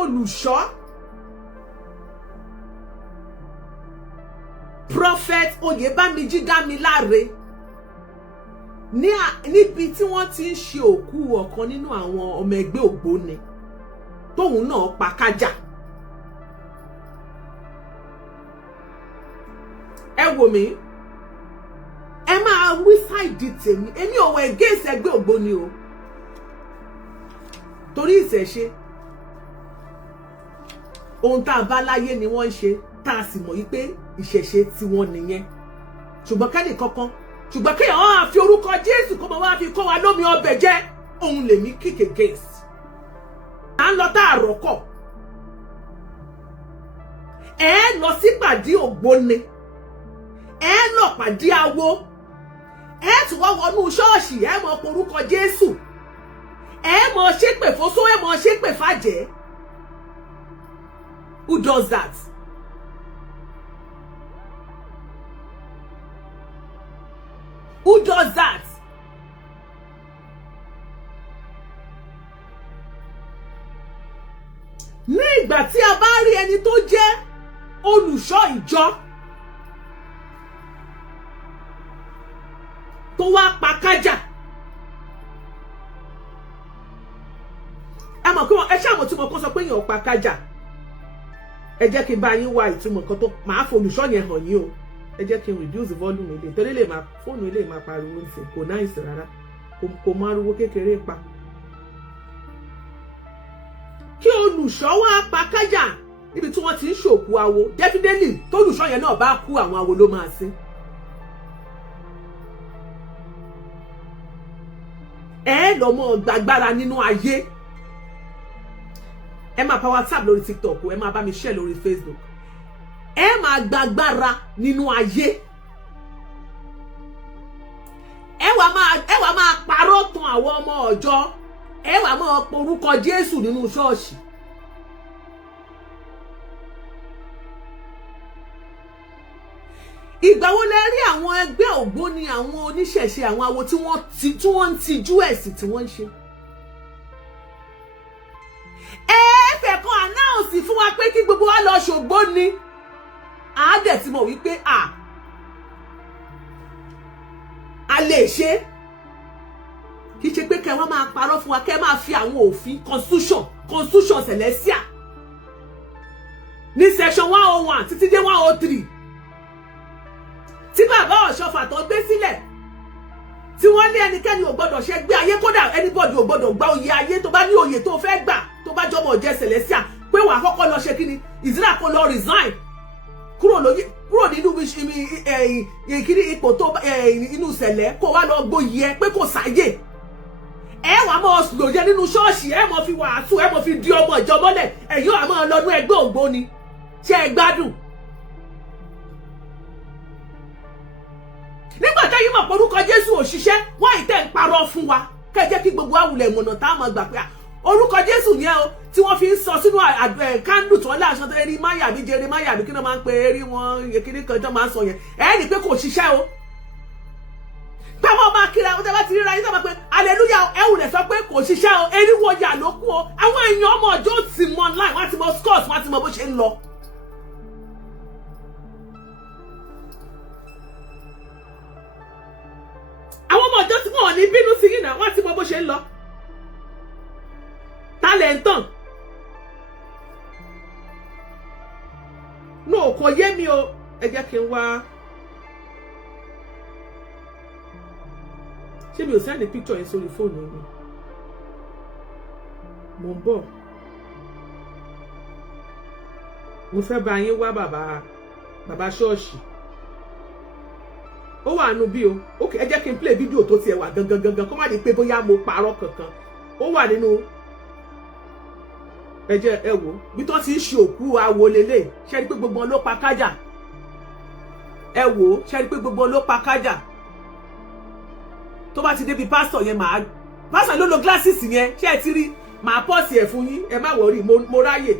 olùṣọ́ prophet Oyèbámijí Dámiláre níbi tí wọ́n ti ń ṣe òkú ọ̀kan nínú àwọn ọmọ ẹgbẹ́ Ògbóni tóun náà pa kájà. Ẹ wò mí, ẹ máa wí sáìdì tèmi, èmi ò wọ against ẹgbẹ́ Ògbóni o, torí ìṣẹ̀ṣe ohun tá a bá láyé ni wọ́n ń ṣe, tá a sì mọ̀ yí pé ìṣẹ̀ṣe tí wọ́n nìyẹn. Ṣùgbọ́n kẹ́nì kankan, ṣùgbọ́n kéèyàn á fi orúkọ Jésù kó máa wá fi kọ́ wa lómi ọbẹ̀ jẹ́, òun lèmi kick against. À ń lọ tá a rọ́kọ̀, ẹ lọ sí pàdé Ògbóni, ẹ lọ pàdé awo, ẹ tún wá wọnú ṣọ́ọ̀ṣì, ẹ mọ orúkọ Jésù, ẹ mọ ṣépè fóṣó, ẹ mọ ṣépè fàjẹ́. Who does that? Who does that? Ní ìgbà tí a bá rí ẹni tó jẹ́ olùṣọ́ ìjọ tó wá pa kájà, ẹ mọ̀ kí wọ́n ẹ ṣàmọ̀ tí mo kọ́ sọ pé èèyàn pa kájà. Ẹ jẹ́ kí n bá yín wá ìtumọ̀ kan tó máa folùṣọ́ yẹn hàn yín o. Ẹ jẹ́ kí n reduce volume ilé torí lè máa fóònù ilé máa pariwo nsìn, kò náìsì rárá, kò máa ariwo kékeré pa. Kí olùṣọ́ wá pa kájà níbi tí wọ́n ti ń ṣòkú awo, definitely tólùṣọ́ yẹn náà bá kú, àwọn awo ló máa sin. Ẹ lọ mọ gbàgbára nínú ayé. Ẹ máa pa WhatsApp lórí TikTok, ẹ máa bá mi share lórí Facebook. Ẹ máa gbàgbára nínú ayé. Ẹ wá máa parọ́ tàn àwọn ọmọ ọjọ́. Ẹ wá máa porúkọ Jésù nínú ṣọ́ọ̀ṣì. Ìgbà wo lẹ rí àwọn ẹgbẹ́ Ògbóni, àwọn oníṣẹ̀ṣe, àwọn awo tí wọ́n ń tijú ẹ̀sìn tí wọ́n ń ṣe? Ẹ fẹ́ kan announce fún wa pé kí gbogbo wa lọ ṣògbóni. A dẹ̀ ti mọ̀ wípé a lè ṣe. Kì í ṣe pé kẹ́ wá máa parọ́ fún wa, kẹ́ máa fi àwọn òfin constitution celestial ní section 101 títí dé 103 tí bàbá Ọ̀ṣọ́fà tó gbé sílẹ̀, tí wọ́n ní ẹnikẹ́ni ò gbọ́dọ̀ ṣe gbé ayé, kódà anybody ò gbọ́dọ̀ gba oyè ayé. Tó bá ní oyè tó fẹ́ gbà, tó bá jọmọ jẹ́ celestial, pé wàá kọ́kọ́ lọ ṣe kíni, ìzírà kó lọ resign kúrò nínú ìkíní ipò tó inú sẹ̀lẹ̀, kó wá lọ gboyè ẹ pé kò sáyè. Ẹ wàá mọ lòyẹ nínú ṣọ́ọ̀ṣì, ẹ mọ fi wàásù, ẹ mọ fi di ọmọ ìjọ mọ́lẹ̀, ẹ̀yin àmọ́ lọ́dún ẹgbẹ́ Ògbóni. Ṣé ẹ gbádùn? Nígbà tẹ́yìn mọ̀ porúkọ Jésù òṣìṣẹ́, wọ́n ìtẹ́ ń parọ́ fún wa. Kẹ́ jẹ́ kí gbogbo àwùlẹ̀ mọ̀nà tá a máa gbà pé orúkọ Jésù ni ẹ o, tí wọ́n fi ń sọ sínú kándù tí wọ́n láṣọ tó rí máyà bí jẹrẹ máyà bí kí ló máa ń pe eré wọn kíní kan tó máa ń sọ yẹn. Ẹ ní pé kò ṣiṣẹ́ o. Pàmò ọba kíra ó tẹ́lá ti ríra yín sábà pé aleluya ẹ wùlẹ̀ sọ pé kò ṣiṣẹ́ o, eriwo yà ló kú o. Àwọn èèyàn ọmọ ọjọ́ ti mọ online, wọ́n ti mọ scores, wọ́n ti mọ bó ṣe ń lọ. Àwọn ọmọ ọjọ́ tí wọ́n ní bínú sí yín náà, wọ́n ti mọ bó ṣe ń lọ. Talentan. No, kò yé mi o. Ẹ jẹ́ kí n wá. Ṣé mi ò send picture yẹn sórí fóònù mi? Mo ń bọ̀. Mo fẹ́ bá yín wá bàbá ṣọ́ọ̀ṣì. Ó wà nínú bí o. Okay, ẹ jẹ́ kí n play fídíò tó tiẹ̀ wà gangan kó má di pé bóyá mo parọ́ kankan. Ó wà nínú. Ẹ jẹ́ ẹ wò bí tó ti ń ṣe òkú awo lélẹ̀, ṣe rí pé gbogbo ló pa kájà. Ẹ wò ṣe rí pé gbogbo ló pa kájà. Tó bá ti débi pásítọ̀ yẹn pásítọ̀ ló lo glasses yẹn, ṣé ẹ ti rí, màá pọ́ọ̀sì ẹ̀ fún yín, ẹ má wọrí, mo ráyè.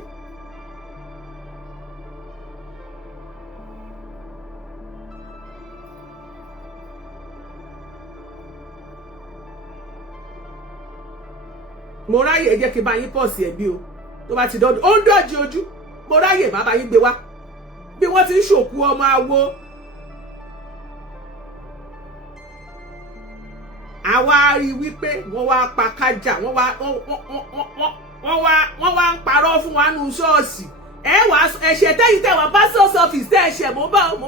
Mo ráyè, ẹ jẹ́ kí n bá yín pọ́ọ̀sì ẹ̀ bí o. tó bá ti dọ́dọ̀ ó ń dọ̀jì ojú mo ráyè bàbá yín gbé wá bí wọ́n ti ń ṣòkú ọmọ awo. àwa rí wípé wọ́n wá pa kájà wọ́n wá ń parọ́ fún wa nù ṣọ́ọ̀ṣì ẹ wá ẹ̀ṣẹ̀ tẹ́yìn tẹ́ wá pastor's office tẹ́ ẹ̀ṣẹ̀ mo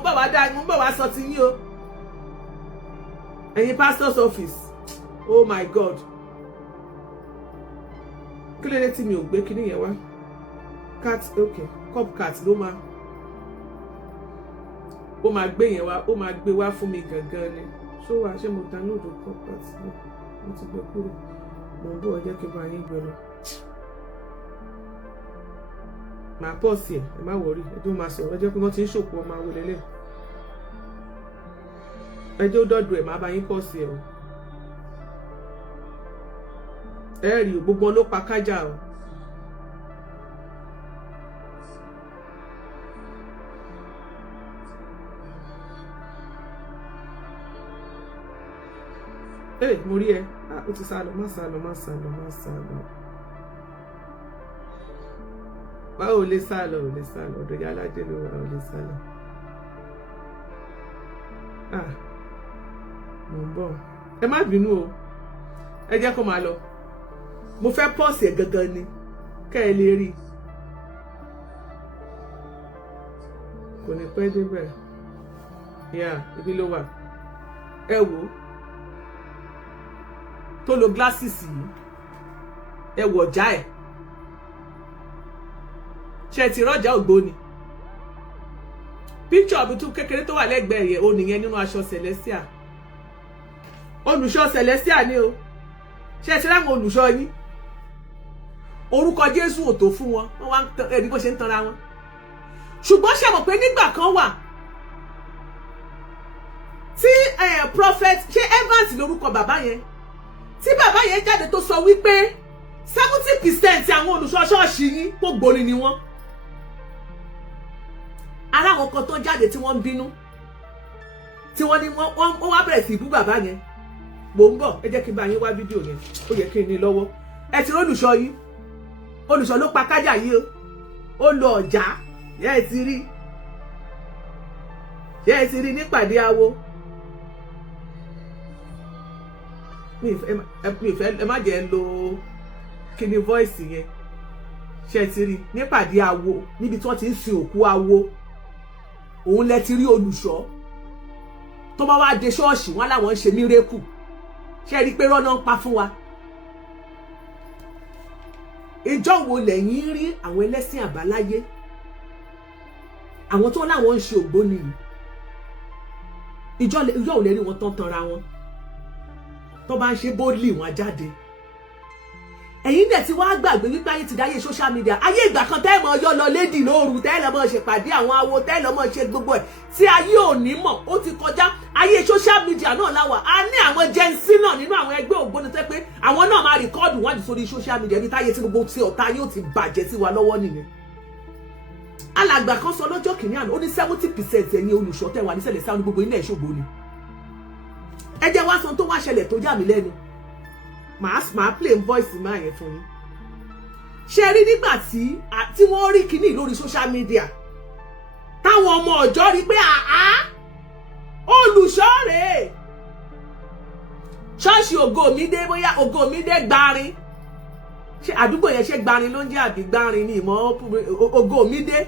bá wá dá mo bá wá sọ ti yín o ẹ̀yin pastor's office oh my god kí ló dé tí mi ò gbé kíní yẹn wá cat okay cup cat ló máa gbé yẹn wá ó máa gbé wá fún mi gangan ni ṣó wàá ṣé mo download cup cat náà mo ti gbé kúrò mo ń bọ̀ jẹ́ kí n bá yín gbé lọ màá pọ̀ sí ẹ̀ ẹ má wọrí ẹjọ́ máa sọ̀rọ̀ ẹjọ́ pé wọ́n ti ń ṣòkò ọmọ àwọn lélẹ̀ ẹjọ́ dọ́dọ̀ ẹ̀ má bá yín pọ̀ sí ẹ̀ o ẹ rí gbogbo ló pa kájà o mo rí ẹ ó ti sálọ má sálọ báwo lè sálọ ọ̀dọ̀ ìyá alájẹ ló wà ó lè sálọ mo ń bọ̀ ẹ má bínú o ẹ jẹ́ kó máa lọ mo fẹ́ pọ́ọ̀sì ẹ̀ gangan ni kẹ́ ẹ lè rí kò ní pẹ́ débẹ̀ ibi ló wà ẹ wò ó tó lo glasses yìí ẹ wọ̀ ọ̀já ẹ̀ ṣe ti rọ́jà Ògbóni picture bí tún kékeré tó wà lẹ́gbẹ̀ẹ́ yẹn ó nìyẹn nínú aṣọ celestial olùṣọ́ celestial ni o ṣe ti ráwọn olùṣọ́ yín orúkọ Jésù ò tó fún wọn wọ́n wá ẹni bó ṣe ń tanra wọn ṣùgbọ́n ṣe mọ̀ pé nígbà kan wà tí prophet ṣé Evans lórúkọ bàbá yẹn tí bàbá yẹn jáde tó sọ wípé 70% àwọn olùṣọ́ ṣọ́ọ̀ṣì yín kó gbóni ni wọ́n ara àwọn kan tó jáde tí wọ́n ń bínú tí wọ́n ní wọ́n wá bẹ̀rẹ̀ sí bú bàbá yẹn mò ń bọ̀ ẹ jẹ́ kí n bá yín wá fídíò yẹn ó yẹ kí n ní lọ́wọ́ ẹ ti rólùṣọ́ yín olùṣọ́ ló pa kájà yìí ó lo ọ̀já yẹ́ ẹ ti rí nípàdé awo ẹ má jẹ́ lo kíni voice yẹn ṣe ti rí nípàdé awo níbi tí wọ́n ti ń sin òkú awo òun lẹ ti rí olùṣọ́ tó bá wá dé ṣọ́ọ̀ṣì wọn láwọn ń ṣe mírèkù ṣe rí pé rọ́nà ń pa fún wa ìjọ wo lẹ́yìn rí àwọn ẹlẹ́sìn àbáláyé àwọn tó láwọn ń ṣe Ògbóni yìí ìjọ ò lè rí wọn tán tanra wọn tó bá ń ṣe bóòlì wọn jáde ẹ̀yin dẹ̀ ti wá gbàgbé wípé ayé ti dáyé social media ayé ìgbà kan tẹ́ mọ̀ yọ lọ lédì lóru tẹ́ lọ mọ̀ ṣèpàdé àwọn awo tẹ́ lọ mọ̀ ṣe gbogbo ẹ̀ tí ayé ò ní mọ̀ ó ti kọjá ayé social media náà láwà a ní àwọn Gen Z náà nínú àwọn ẹgbẹ́ Ògbóni tẹ́ pé àwọn náà máa rìkọ́ọ̀dù wọ́n di sórí social media ní táyé tí gbogbo tí ọ̀tá yóò ti bàjẹ́ sí wa lọ́wọ́ nìyẹn alàgbà kan sọ lọ́jọ́ kìíní àná ó ní 70% ẹ̀yin olùṣọ́ tẹ́ wà ní sẹ̀lẹ̀ sáwọn gbogbo ilé ẹ̀ṣọ́ Ògbóni ẹ jẹ́ wá san tó wá ṣẹlẹ̀ tó yà mí lẹ́nu màá play voice máa yẹn fún yín ṣe rí nígbà tí wọ́n rí kíní lórí social media táwọn ọmọ ọ̀jọ́ rí pé olùṣọ́ rèé ṣọ́ọ̀ṣì Ògòmídé bóyá Ògòmídé Gbarin ṣe àdúgbò yẹn ṣe Gbarin ló ń jẹ́ àbí Gbarin ní ìmọ̀ Ògòmídé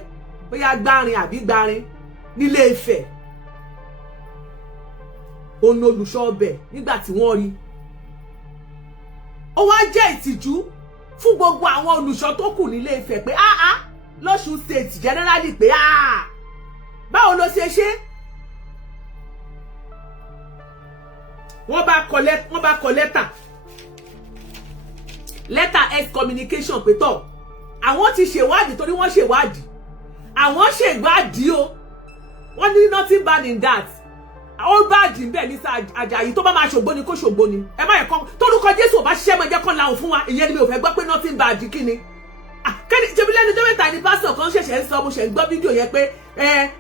bóyá Gbarin àbí Gbarin nílé Ifẹ̀ òun olùṣọ́ ọbẹ̀ nígbà tí wọ́n rí ó wá jẹ́ ìtìjú fún gbogbo àwọn olùṣọ́ tó kù nílé Ifẹ̀ pé lọ́ṣùn state generally pé báwo ló ṣe ṣe wọ́n bá kọ lẹ́tà excommunication pé tọ̀ àwọn ti ṣèwádìí torí wọ́n ṣèwádìí àwọn ṣèwádìí o wọ́n ní nothing bad in that ó bá dì bẹ́ẹ̀ ní Àjàyí tó bá máa ṣògbóni kó ṣògbóni ẹ má yẹ kán tórúkọ Jésù ò bá ṣiṣẹ́ mọ́ ẹjẹ́ kan láwọn fún wa ìyẹn ni mi ò fẹ́ gbọ́ pé nothing bad kí ni kẹ́ni ṣebí lẹ́nu ọjọ́ mẹ́ta ni pásítọ̀ kan ṣẹ̀ṣẹ̀ ń sọ mo ṣẹ̀ ń gbọ́ fídíò yẹn pé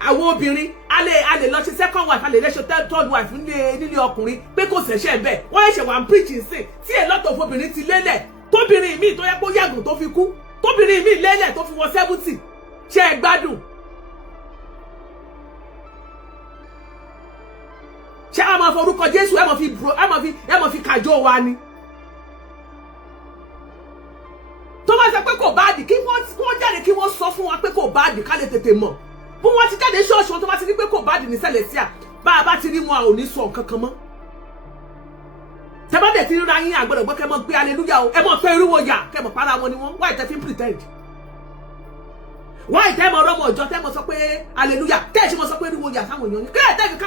àwọn obìnrin a lè lọ ṣe second wife a lè ṣe third wife nílé ọkùnrin pé kò ṣẹ̀ṣẹ̀ bẹ́ẹ̀ wọ́n ṣẹ̀ṣẹ̀ wà ń preaching sí tí a lot of obìnrin ti lélẹ̀ tóbìnrin míì tó yẹ kó yàgùn tó fi kú tóbìnrin mi lélẹ̀ tó fi wọ 70 ṣé ẹ gbádùn ṣé a máa forúkọ Jésù ẹ máa fi kàjọ wa ni tó bá ṣe pé kò báàdì kí wọ́n jáde kí wọ́n sọ fún wa pé kò báàdì ká lè tètè mọ̀ bí wọ́n ti jáde ṣọ́ọ̀ṣì wọn tó bá ti rí pé kò báàdì ní Celestia bá a bá ti rí wọn ò ní sọ nǹkan kan mọ́ tẹ́ bá dẹ̀ ti ríra yín àgbọ̀dọ̀ gbọ́ kẹ́ mọ́ pé hallelujah o ẹ mọ̀ pé irúwò yà kẹ́ mọ̀ para wọn ni wọ́n wáyé tẹ́ fi ń pretend wáyé tẹ́ mọ̀ ọmọ ọjọ́ tẹ́ mọ̀ sọ pé hallelujah tẹ́ ẹ̀ ṣe mọ̀ sọ pé irúwò yà sáwọn èèyàn ni kílẹ̀ tẹ́ fi ká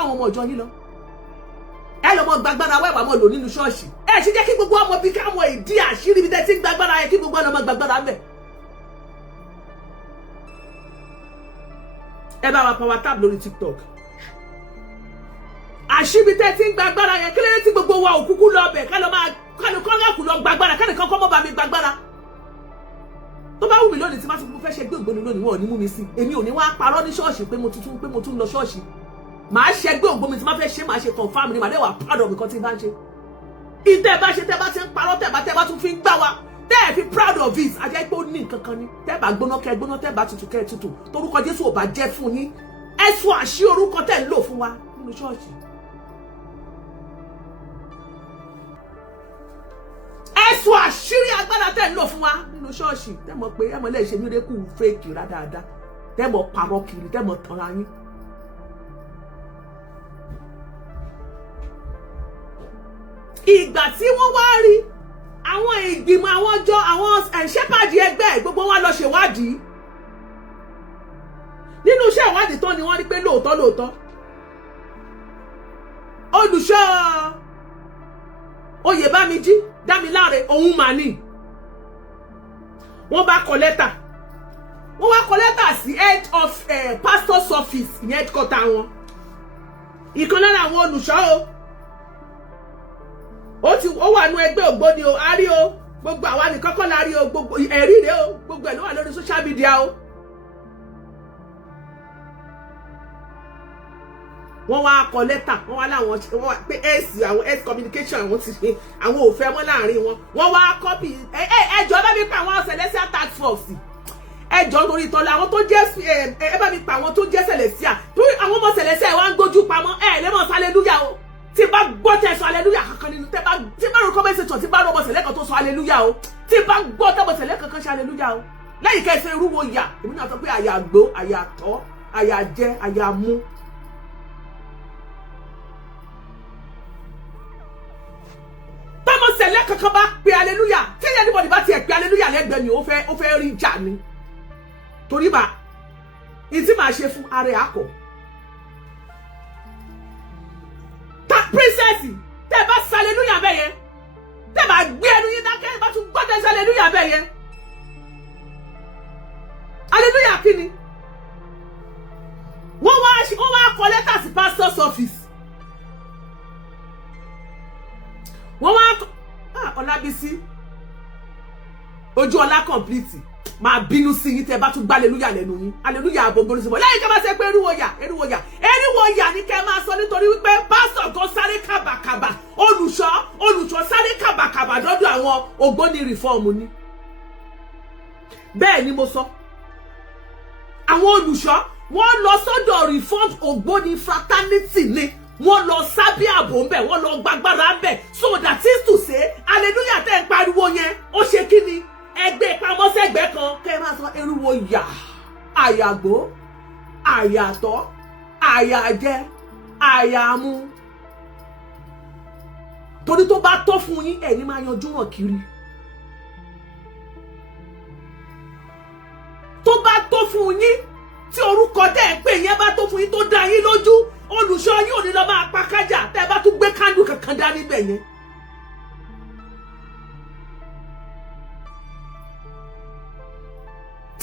àwọn ọmọ ọjọ́ yín lọ ẹ lọ mọ gbàgbára wẹ́wà mọ lò nínú ṣọ́ọ̀ṣì ẹ ṣe jẹ́ kí gbogbo ọmọ bí káwọn ìdí àṣírí bí tẹ́ ti gbàgbára yẹ kí gbogbo ọmọ gbàgbára mẹ́ ẹ bá wa power tap lórí TikTok àṣírí tẹ́ ti gbàgbára yẹ kí lè tí gbogbo wa òkúkú lọ bẹ̀ ká lọ máa kọ́ńgàkù lọ gbàgbára ká nìkan kọ́ mọ́ bá mi gbàgbára tó bá wù mí lónìí tí má ti fẹ́ ṣe gbé ògbóni lónìí wọn ò ní mú mi sí èmi ò ní wá parọ́ ní ṣọ́ọ̀ṣì pé mo tún lọ ṣọ́ọ̀ṣì màá ṣe gbé ògbómi tí má fẹ́ ṣe màá ṣe confirm ni màá dé wà proud of nǹkan tí bá ń ṣe ìtẹ́ bá ṣe tẹ́ bá ti ń parọ́ tẹ́ bá tún fi ń gbá wa tẹ́ ẹ̀ fi proud of it ajẹ́ pé ó ní nǹkan kan ni tẹ́ bá gbóná kẹ́ gbóná tẹ́ bá tutù kẹ́ tutù torúkọ Jésù ò bá jẹ́ fún yín ẹ sọ àṣì orúkọ tẹ́ ń lò fún wa nínú ṣọ́ọ̀ṣì ẹ sọ àṣírí agbára tẹ́ ń lò fún wa nínú ṣọ́ọ̀ṣì tẹ́ mọ̀ pé ẹ mọ̀ lè ṣe mírèkù fake rádáadáa tẹ́ mọ̀ parọ́ kiri tẹ́ mọ̀ tanra yín ìgbà tí wọ́n wá rí àwọn ìgbìmọ̀ àwọn ọjọ́ àwọn ṣẹ́pàdì ẹgbẹ́ gbogbo wa lọ ṣèwádìí nínú iṣẹ́ ìwádìí tán ni wọ́n rí pé lóòótọ́ olùṣọ́ Oyèbámijí Dámiláre òun mà ní wọ́n bá kọ lẹ́tà sí head of pastor's office ìyẹn headquarter wọn ìkan lára àwọn olùṣọ́ ó wà nú ẹgbẹ́ Ògbóni o a rí o gbogbo àwa nìkan kọ́ la rí o gbogbo ẹ̀rí rẹ̀ o gbogbo ẹ̀ ló wà lórí social media o wọ́n wá kọ lẹ́tà wọ́n wá láwọn pé àwọn communication àwọn ti ṣe àwọn ò fẹ́ mọ́ láàrin wọn wọ́n wá kọ́pì ẹjọ́ bá mi pa àwọn Celestia task force ẹjọ́ torí tọ́lá àwọn tó jẹ́ ẹ bá mi pa àwọn tó jẹ́ Celestia torí àwọn ọmọ Celestia wá ń gbójú pamọ́ lẹ́mọ̀ hallelujah o tí bá gbọ́ tẹ́ sọ hallelujah kankan nínú tí bá rò kọ́mẹ́sẹ̀tọ̀ tí bá rò ọmọ Sẹ̀lẹ̀ kan tó sọ hallelujah o tí bá gbọ́ tẹ́ ọmọ Sẹ̀lẹ̀ kankan ṣe hallelujah o lẹ́yìn kẹsẹ̀ irúwo yà èmi náà sọ pé àyà gbó àyà tọ́ àyà jẹ àyà mú. tọ́mọ Sẹ̀lẹ̀ kankan bá pe hallelujah tí ẹ̀yẹ́ níbo ni bá tiẹ̀ pe hallelujah lẹ́gbẹ̀ẹ́ mi ó fẹ́ rí jà ni torí bá ìtí màá ṣe fún ara ẹ̀ àkọ́. Princess tẹ́ bá hallelujah bẹ́ẹ̀ yẹn tẹ́ bá gbé ẹnu yín dákẹ́ bá tún gbọ́ tẹ́ hallelujah bẹ́ẹ̀ yẹn hallelujah kí ni wọ́n wá kọ lẹ́tà sí pastor's office wọ́n wá Ọlábísí ojú ọlá complete máa bínú sí yín tẹ́ bá tún gbá hallelujah lẹ́nu yín hallelujah àbògbóni sí bọ́ lẹ́yìn kẹ́ bá ṣe pé eriwo yà ní kẹ́ máa sọ nítorí wípé pásítọ̀ tó sáré kàbàkàbà olùṣọ́ sáré kàbàkàbà dọ́dọ̀ àwọn Ògbóni reform ni bẹ́ẹ̀ ni mo sọ àwọn olùṣọ́ wọ́n lọ sọ́dọ̀ reform Ògbóni fraternity ni wọ́n lọ sábẹ́ ààbò ń bẹ̀ wọ́n lọ gbàgbára ń bẹ̀ so that is to say hallelujah tẹ́ ń pariwo yẹn ó ṣe kí ni ẹgbẹ́ pamọ́sẹ́gbẹ́ kan kẹ́ máa sọ eriwo yà àyàgbó àyàtọ̀ àyàjẹ àyàmú torí tó bá tọ́ fún yín ẹ̀yin máa yanjú hàn kiri tó bá tọ́ fún yín tí orúkọ tẹ́ ẹ̀ pé yẹn bá tọ́ fún yín tó dá yín lójú olùṣọ́ yín ò ní lọ máa pa kájà tẹ́ ẹ bá tún gbé kándù kankan dá níbẹ̀ yẹn.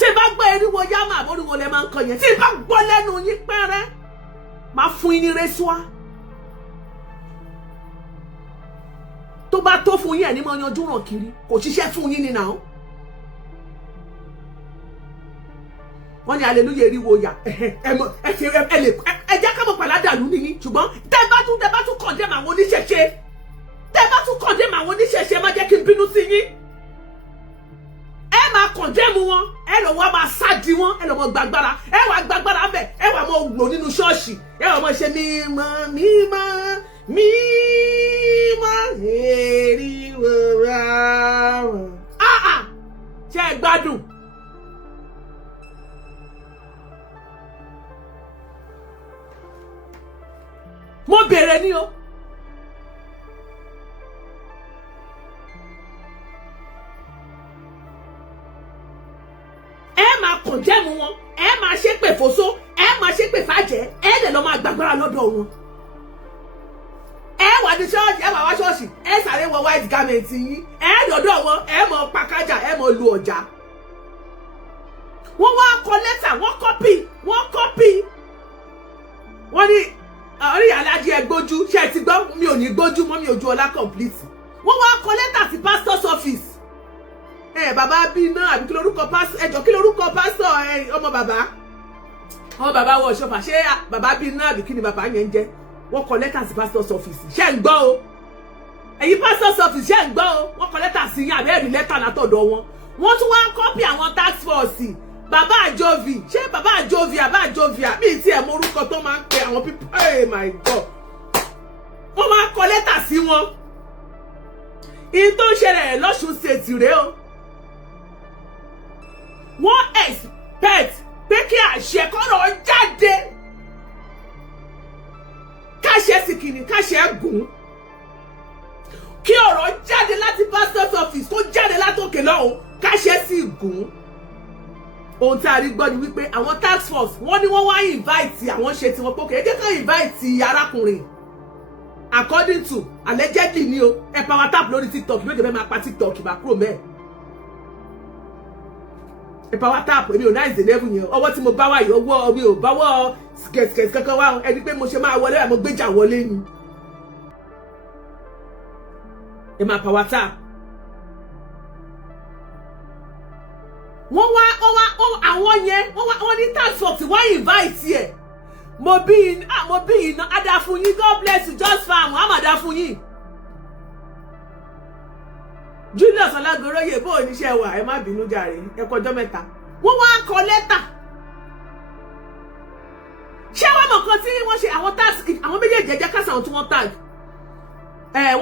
tí bá gbọ́ eriwo yámà àbóríwo lẹ máa ń kọ yẹn tí bá gbọ́ lẹ́nu yín pẹ́rẹ́ máa fún yín ní rẹ́sùá tó bá tó fún yín ẹ̀ ní mọ́ yanjú ràn kiri kò ṣiṣẹ́ fún yín nínú àwọn wọ́n ní hallelujah eriwo yà ẹ jẹ́ ká mọ̀ pàládàlú nìyí ṣùgbọ́n tẹ́ bá tún condemn àwọn oníṣẹ̀ṣe má jẹ́ kí n bínú sí yín condemn wọn ẹ lọ wá máa sádi wọn ẹ lọ mọ gbàgbára ẹ wá gbàgbára bẹ ẹ wá mọ lò nínú ṣọ́ọ̀ṣì ẹ wá mọ ṣe mímọ́ eriwo ra ṣe ẹ gbádùn. mo bèrè ni o. ẹ máa condemn wọn ẹ máa ṣépè fòṣó ẹ máa ṣépè fàjẹ́ ẹ lè lọ máa gbàgbára lọ́dọ̀ wọn. ẹ wà ní ṣọ́ọ̀ṣì ẹ wà wá ṣọ́ọ̀ṣì ẹ sáré wọ white garment yín ẹ lọ́dọ̀ wọn ẹ mọ pàkájà ẹ mọ lu ọjà. wọ́n wá kọ lẹ́tà wọ́n kọ́pì wọ́n ní orí alájí ẹ gbójú ṣe ti gbọ́ mi ò ní gbójú mọ́ mi ò ju ọlá complete. wọ́n wá kọ lẹ́tà sí pastor's office. Bàbá bí náà àbí kí lórúkọ pásítọ̀ ẹjọ́ kí lórúkọ pásítọ̀ ọmọ bàbá wọ ṣọfà ṣé bàbá bí náà àbí kí ni bàbá yẹn ń jẹ́ wọ́n kọ lẹ́tà sí pastor's office ṣé ń gbọ́ o èyí pastor's office ṣé ń gbọ́ o wọ́n kọ lẹ́tà sí yín àbẹ́ẹ̀rí lẹ́tà látọ̀dọ̀ wọn wọ́n tún wá kọ́pì àwọn task force bàbá àjọvì ṣé bàbá àjọvì àbá àjọvì àbí tí ẹ̀ mọ orúkọ tó máa ń pe àwọn people oh my god wọ́n máa kọ lẹ́tà sí wọn ìyí tó ń ṣẹlẹ̀ lọ́ṣùn ṣètì rèé o. wọ́n expect pé kí àṣẹ kọ́rọ̀ jáde káṣẹ sì kìíní káṣẹ gùn kí ọ̀rọ̀ jáde láti pastor's office kó jáde látòkè lọ́hùn káṣẹ sì gùn. ohun tí a rí gbọ́ ni wípé àwọn task force wọ́n ní wọ́n wá invite àwọn ṣe tiwọn pé kéde kan invite arákùnrin according to allegedly ni o ẹ power tap lórí TikTok méje bẹ́ẹ̀ máa pa TikTok ìbá kúrò mẹ́ẹ̀. Power tap èmi ò náà ìzèlébù yẹn ọwọ́ tí mo bá wà yìí ọwọ́ mi ò báwọ́ skẹ̀skẹ̀s kankan wá ẹni pé mo ṣe máa wọlé àmọ́ gbéjà wọlé ni. ẹ máa power tap. wọ́n àwọn yẹn wọ́n ní task force wọ́n invite ẹ̀ mo bí iná adá fún yín God bless you just farm àmàdá fún yín. Julius Ọlágoróyè bó oníṣẹ́ wà ẹ má bínú jàre ẹ kọjọ́ mẹ́ta wọ́n wá kọ lẹ́tà ṣé wọ́n mọ̀ kan tí wọ́n ṣe àwọn task àwọn méjèèjì ẹ̀jẹ̀ kásán àwọn tí wọ́n tag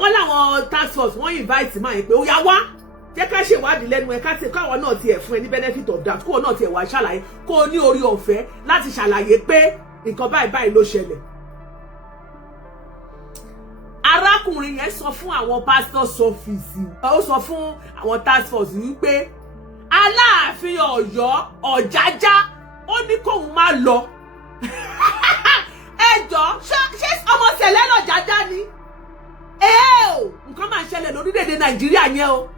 wọ́n láwọn task force wọ́n invite máa yẹn pé ó yá wá jẹ́ ká ṣe ìwádìí lẹ́nu ẹ̀ káwọn náà tiẹ̀ fún ẹ ní benefit of doubt kó náà tiẹ̀ wá ṣàlàyé kó o ní orí ọ̀fẹ́ láti ṣàlàyé pé nǹkan báyìí ló ṣẹlẹ̀. arákùnrin yẹn sọ fún àwọn pastor's office ó sọ fún àwọn task force wípé Aláàfin Ọ̀yọ́ Ọ̀jájá ó ní kóun má lọ ẹjọ́ ṣé ọmọ ṣẹlẹ̀ lọ́jájá ni nǹkan máa ń ṣẹlẹ̀ lórílẹ̀‐èdè Nàìjíríà yẹn o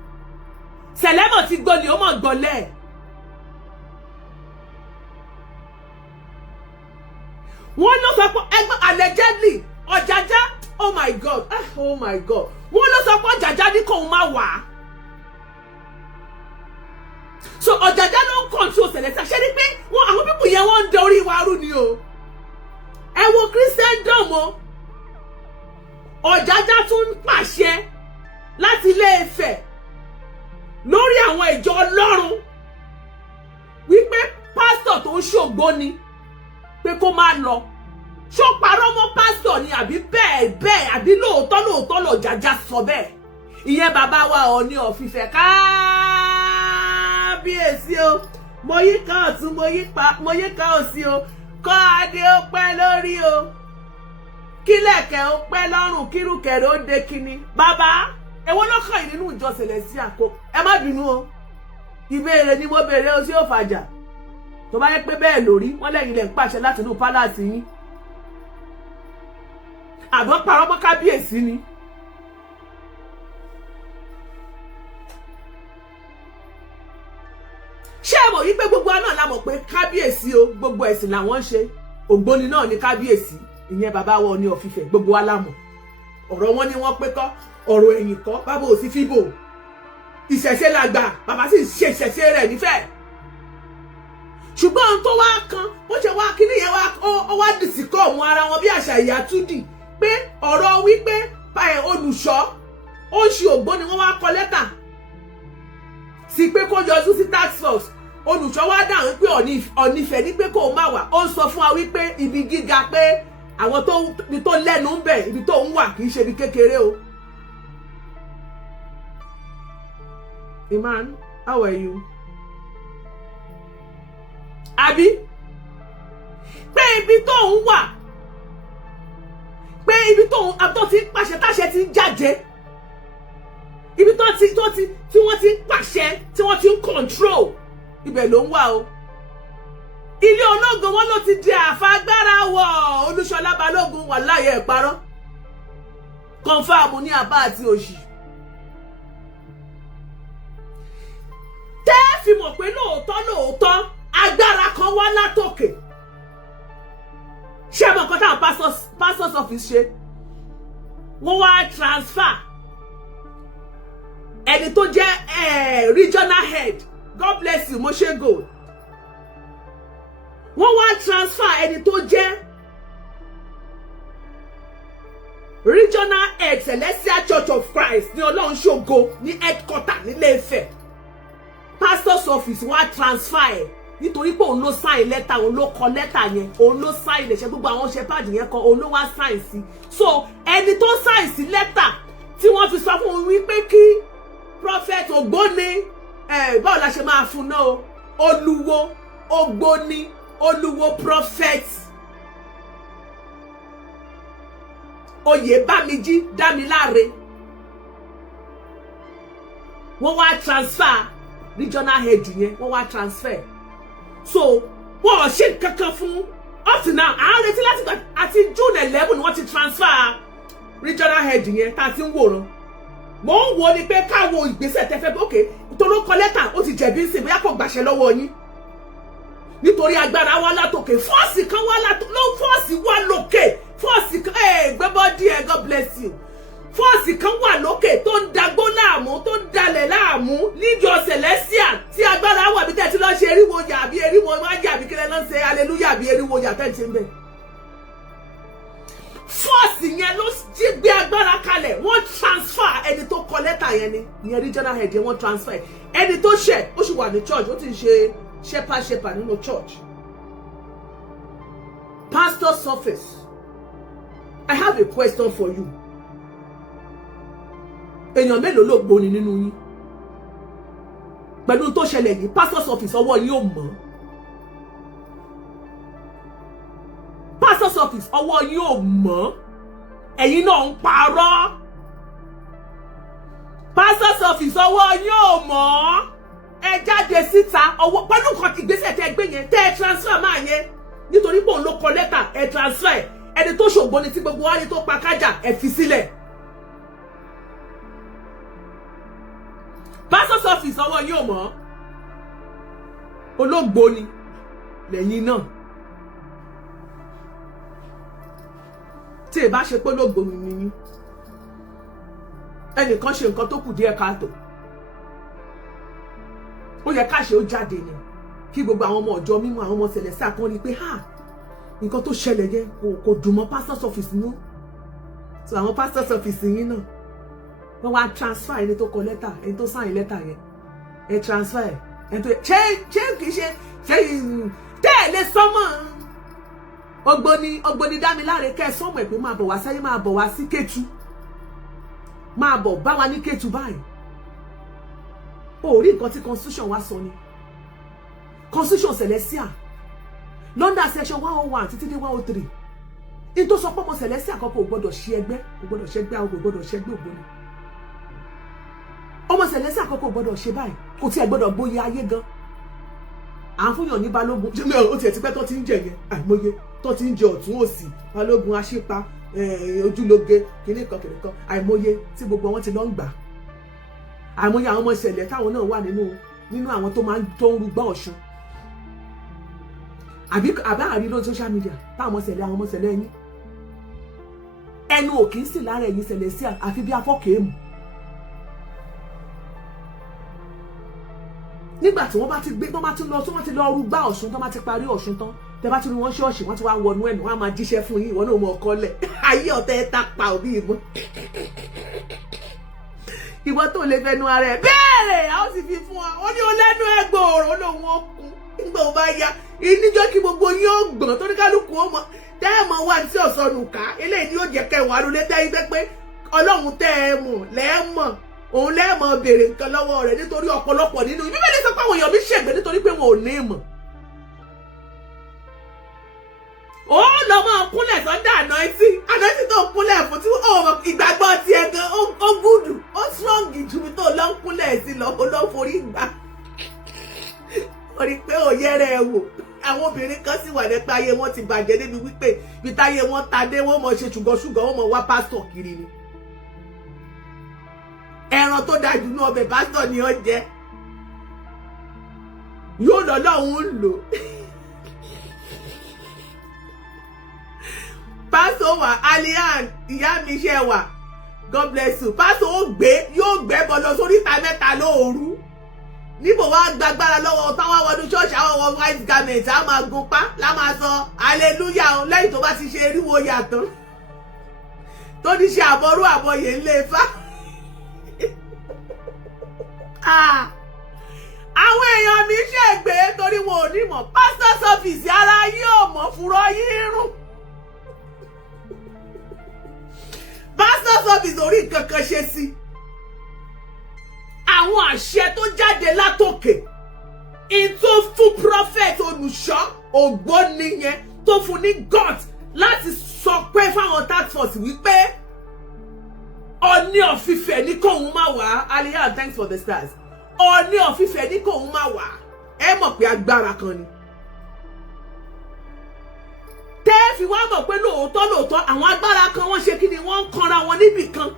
sẹ̀lẹ́mọ̀ ti gbọ́lẹ̀ ó mọ̀ gbọ́lẹ̀ wọ́n ló sọ pé ẹgbẹ́ allegedly Ọ̀jájá oh my god wọ́n ló sọ pé Ọ̀jájá ní kóun má wà so Ọ̀jájá ló ń control Celestial ṣe ni pé wọ́n àwọn pípù yẹn wọ́n ń dẹ orí wa rú ni o ẹ wo Christendom o Ọ̀jájá tún pàṣẹ láti Ilé Ifẹ̀ lórí àwọn ìjọ Ọlọ́run wípé pásítọ̀ tó ń ṣògbóni pé kó má lọ ṣó parọ́ mọ́ pásítọ̀ ni àbí bẹ́ẹ̀ àbí lóòótọ́ l'Ọ̀jájá sọ bẹ́ẹ̀ ìyẹn bàbá wa Ọọ̀ni of Ifẹ̀ kábíyèsí o mo yí ká ọ̀tún mo yí ká òsì o kọ́ adé ó pẹ́ lórí o kílẹ̀kẹ̀ ó pẹ́ lọ́rùn kírùkẹ̀rẹ̀ ó dé kíní bàbá èwo ló kàn yín nínú ìjọ Celestial kó ẹ má bínú o ìbéèrè ni mo béèrè o sí òfàjà tó bá yẹ pé bẹ́ẹ̀ lórí wọ́n lẹ́yìn lẹ́ ń pàṣẹ láti inú pálásì yín àbọ̀ parọ́ mọ́ kábíyèsí ni. ṣé ẹ mọ̀ wípé gbogbo náà la mọ̀ pé kábíyèsí o gbogbo ẹ̀sìn làwọn ń ṣe Ògbóni náà ní kábíyèsí ìyẹn bàbá wa Ọọ̀ni of Ifẹ̀ gbogbo wa la mọ̀ ọ̀rọ̀ wọn ni wọ́n pé kọ́ ọ̀rọ̀ ẹ̀yìn kọ́ bàbá ò sí fíbò ìṣẹ̀ṣe làgbà bàbá sì ṣe ìṣẹ̀ṣe rẹ̀ nífẹ̀ẹ́ ṣùgbọ́n ohun tó wá kan bó ṣe wá kíní yẹn ó wá dìsíkọ́ ọ̀hún ara wọn bí àṣà ìyá túdì pé ọ̀rọ̀ wípé olùṣọ́ ó ń ṣe Ògbóni wọ́n wá kọ lẹ́tà sí pé kó yọjú sí task force olùṣọ́ wá dáhùn pé Ọ̀nìfẹ̀ ní pé kó má wà ó ń sọ fún wa wípé ibi gíga pé àwọn tó lẹ́nu ń bẹ̀ ibi tó ń wà kì í ṣe ibi kékeré o. Iman, how are you? Àbí pé ibi tó ń wà pé ibi tó ti ń pàṣẹ táṣẹ ti ń jáde ibi tí wọ́n ti ń pàṣẹ tí wọ́n ti ń control ibẹ̀ ló ń wà o. Ilé ológun wọn ló ti di àfagbára wọ Olúṣọlá Balógun wà láyé ìparọ́ confam ní àbá àti òṣì. Tẹ́ fi mọ̀ pé lóòótọ́ agbára kan wá látòkè. Ṣé mọ̀ nǹkan táwọn pastors office ṣe? Wọ́n wá transfer ẹni tó jẹ́ regional head, God bless you, Moshe Gold. Wọ́n wá transfer ẹni tó jẹ́ regional head Celestial Church of Christ ní Ọlọ́run ṣògo ní headquarter ní Ile Ife. Pastor's office wá transfer ẹ̀ nítorí pé òun ló sign letter, òun ló kọ letter yẹn, òun ló sign lè ṣe gbogbo àwọn shepherd yẹn kọ, òun ló wá sign sí. So ẹni tó sign sí letter tí wọ́n fi sọ fún un wípé kí prophet Ògbóni báwo la ṣe máa fún náà Olúwo Ògbóni Olúwo prophet Oyèbámijí Dámiláre wọ́n wá transfer regional head yẹn, wọ́n wá transfer. So wọ́n ṣe kankan fún up to now àwọn retí láti gbà àti June 11 ni wọ́n ti transfer regional head yẹn tá a ti ń wòran. Mo ń wo ni pé káwo ìgbésẹ̀ tẹ́fẹ́ okay tó ló kọ lẹ́tà ó ti jẹ̀bi ńsìn bóyá kò gbàṣẹ lọ́wọ́ yín nítorí agbára wá látòkè fọ́ọ̀sì kan wá fọ́ọ̀sì wá lókè fọ́ọ̀sì kan gbẹ́bọ́dí ẹ̀ God bless you fọ́ọ̀sì kan wà lókè tó ń dagbó láàmú tó ń dalẹ̀ láàmú níjọ Celestial tí agbára wà bí tẹ́tí lọ́ọ́ ṣe eriwo yà àbí eriwo wájà àbí kílẹ̀ lọ́ọ́ ṣe hallelujah àbí eriwo yà tẹ́tí ń bẹ̀. Fọ́ọ̀sì yẹn ló jí gbé agbára kalẹ̀ wọ́n transfer ẹni tó kọ lẹ́tà yẹn ni regional head yẹn wọ́n transfer ẹni tó ṣẹ̀ ó sì wà ní church ó ti ń ṣe shepherd nínú church. Pastor's office, I have a question for you. Èèyàn mélòó ló gbóni nínú yín? Pẹ̀lú tó ṣẹlẹ̀ yìí, pastor's office ọwọ́ yín ò mọ́. Pastor's office ọwọ́ yín ò mọ́. Ẹ̀yin náà ń parọ́. Pastor's office ọwọ́ yín ò mọ́. Ẹ jáde síta ọwọ́ pẹ̀lú nǹkan ìgbésẹ̀ tẹ́ gbé yẹn tẹ́ transfer máa yẹn nítorí pé òun ló kọ lẹ́tà ẹ transfer ẹni tó ṣògbóni tí gbogbo wa ní tó pa kájà ẹ fi sílẹ̀. Pastor's office ọwọ́ yín ò mọ́. Ologboni lẹ́yìn náà. Tí ẹ bá ṣe pé Ologboni ni yín ẹnìkan ṣe nǹkan tó kù díẹ̀ káàtó ó yẹ ká ṣe ó jáde ni kí gbogbo àwọn ọmọ ọjọ́ mímọ́ àwọn ọmọ Celestial kan rí pé nǹkan tó ṣẹlẹ̀ yẹn kò dùn mọ́ pastor's office nú. So àwọn pastor's office yín náà wọ́n wá transfer ẹni tó kọ lẹ́tà ẹni tó sign lẹ́tà yẹn ẹ transfer ẹni tó ṣe kì í ṣe tẹ́ẹ̀lé sọ́mọ́ Ògbóni Dámiláre kẹ́ ẹ sọ́mọ́ ẹ̀ pé máa bọ̀ wá sẹ́yìn máa bọ̀ wá sí Kétu máa bọ̀ bá wa ní Kétu báyìí. Ó rí nǹkan tí constitution wá sọ ni constitution Celestial London section 101 títí dé 103 in tó sọ pé ọmọ Celestial àkọ́kọ́ ò gbọ́dọ̀ ṣe ẹgbẹ́ ò gbọ́dọ̀ ṣẹgbẹ́ àwọn ò gbọ́dọ̀ ṣẹgbẹ́ Ògbóni ọmọ Celestial àkọ́kọ́ ò gbọ́dọ̀ ṣe báyìí kò tí ẹ gbọ́dọ̀ gbóyè ayé gan à ń fúnyàn ní Balógun ó tiẹ̀ ti pẹ́ tó ti ń jẹ yẹn àìmọye tó ti ń jẹ ọ̀tún òsì Balógun aṣípa ojúlóge kìnìkan àìmọye tí gbogbo wọn ti lọ ń gbà àìmọye àwọn ọmọ ìṣẹ̀lẹ̀ táwọn náà wà nínú àwọn tó máa ń tó ń rúgbà Ọ̀ṣun àbá àrí lórí social media táwọn ọmọ ìṣẹ̀lẹ̀ yín ẹnu ò kì í sì lára ẹ̀yin Celestial àfi bí afọ́kèémù nígbà tí wọ́n bá ti gbé tó bá ti lọ rúgbà Ọ̀ṣun tó bá ti parí Ọ̀ṣun tán tẹ́ bá ti rí wọn ṣọ́ọ̀ṣì wọ́n ti wá wọnú ẹ̀mí wọ́n á máa jíṣẹ́ fún yín ìwọ náà mọ ọkọ lẹ̀ ayé ọ̀tẹ̀ ẹ̀ ta pa òbí ìmọ̀ ìwọ tó lè fẹnu ara ẹ béèrè a ó sì fi fún ọ ó ní o lẹ́nu ẹgbòòrò lòun ó kú nígbà ó bá yá ìníjọ́ kí gbogbo yín ó gbọ̀n tó ní kálukú ó mọ tẹ́ẹ̀mọ̀ wà tí ọ̀sọ́nù ká eléyìí ni ó jẹ́ kẹwàá lulẹ̀ tẹ́ ibẹ̀ pé ọlọ́run tẹ́ ẹ mọ̀ lẹ́ẹ̀mọ̀ òun lẹ́ẹ̀mọ̀ béèrè nǹkan lọ́wọ́ rẹ̀ nítorí ọ̀pọ̀lọpọ̀ nínú Bíbélì sọ pé àwọn èèyàn mi ṣègbè nítorí pé wọn ò ní ìmọ̀. ó lọ máa kúnlẹ̀ sọ́dọ̀ ànáìtì tó kúnlẹ̀ fún tí ìgbàgbọ́ tiẹ̀ gan ó gùdù ó strong ju mi tó lọ ń kúnlẹ̀ sí lọ ó lọ forí gbà orí pé òye rẹ̀ wò àwọn obìnrin kan sì wà nípa ayé wọn ti bàjẹ́ débi wípé bí táyé wọn ta dé wọn mọ̀ ṣe ṣùgbọ́n wọn mọ̀ wá pásítọ̀ kiri ni ẹran tó dájú ní ọbẹ̀ pásítọ̀ ni ó jẹ́ yóò lọ́lọ́run ń lò pásítọ̀ wà alian ìyá mi ṣe wà God bless you pásítọ̀ yóò gbé bọ́ lọ sórí ìta mẹ́ta lóòru níbo wá gbàgbára lọ́wọ́ táwọn wọnú ṣọ́ọ̀ṣì àwọn wọ white garment á máa gun pa lá máa sọ hallelujah o lẹ́yìn tó bá ti ṣe eriwo yàtọ̀ tó ní ṣe àbọ̀rú àbọ̀yè ńlẹ̀ Ifá. àwọn èèyàn mi ṣègbè torí wọn ò ní mọ̀ pastor's office ara yóò mọ̀ fúnrọ́ yín rún pastor's office orí nǹkan kan ṣe sí àwọn àṣẹ tó jáde látòkè into fún prophet olùṣọ́ Ògbóni yẹn tó fún ní God láti sọ pé fáwọn task force wípé Ọọ̀ni of Ifẹ̀ ní kóun má wá Aliyah thanks for the stars Ọọ̀ni of Ifẹ̀ ní kóun má wá ẹ mọ̀ pé agbára kan ni tẹ́ fi wá mọ̀ pé lóòótọ́ àwọn agbára kan wọ́n ṣe kí ni wọ́n ń kanra wọn níbì kan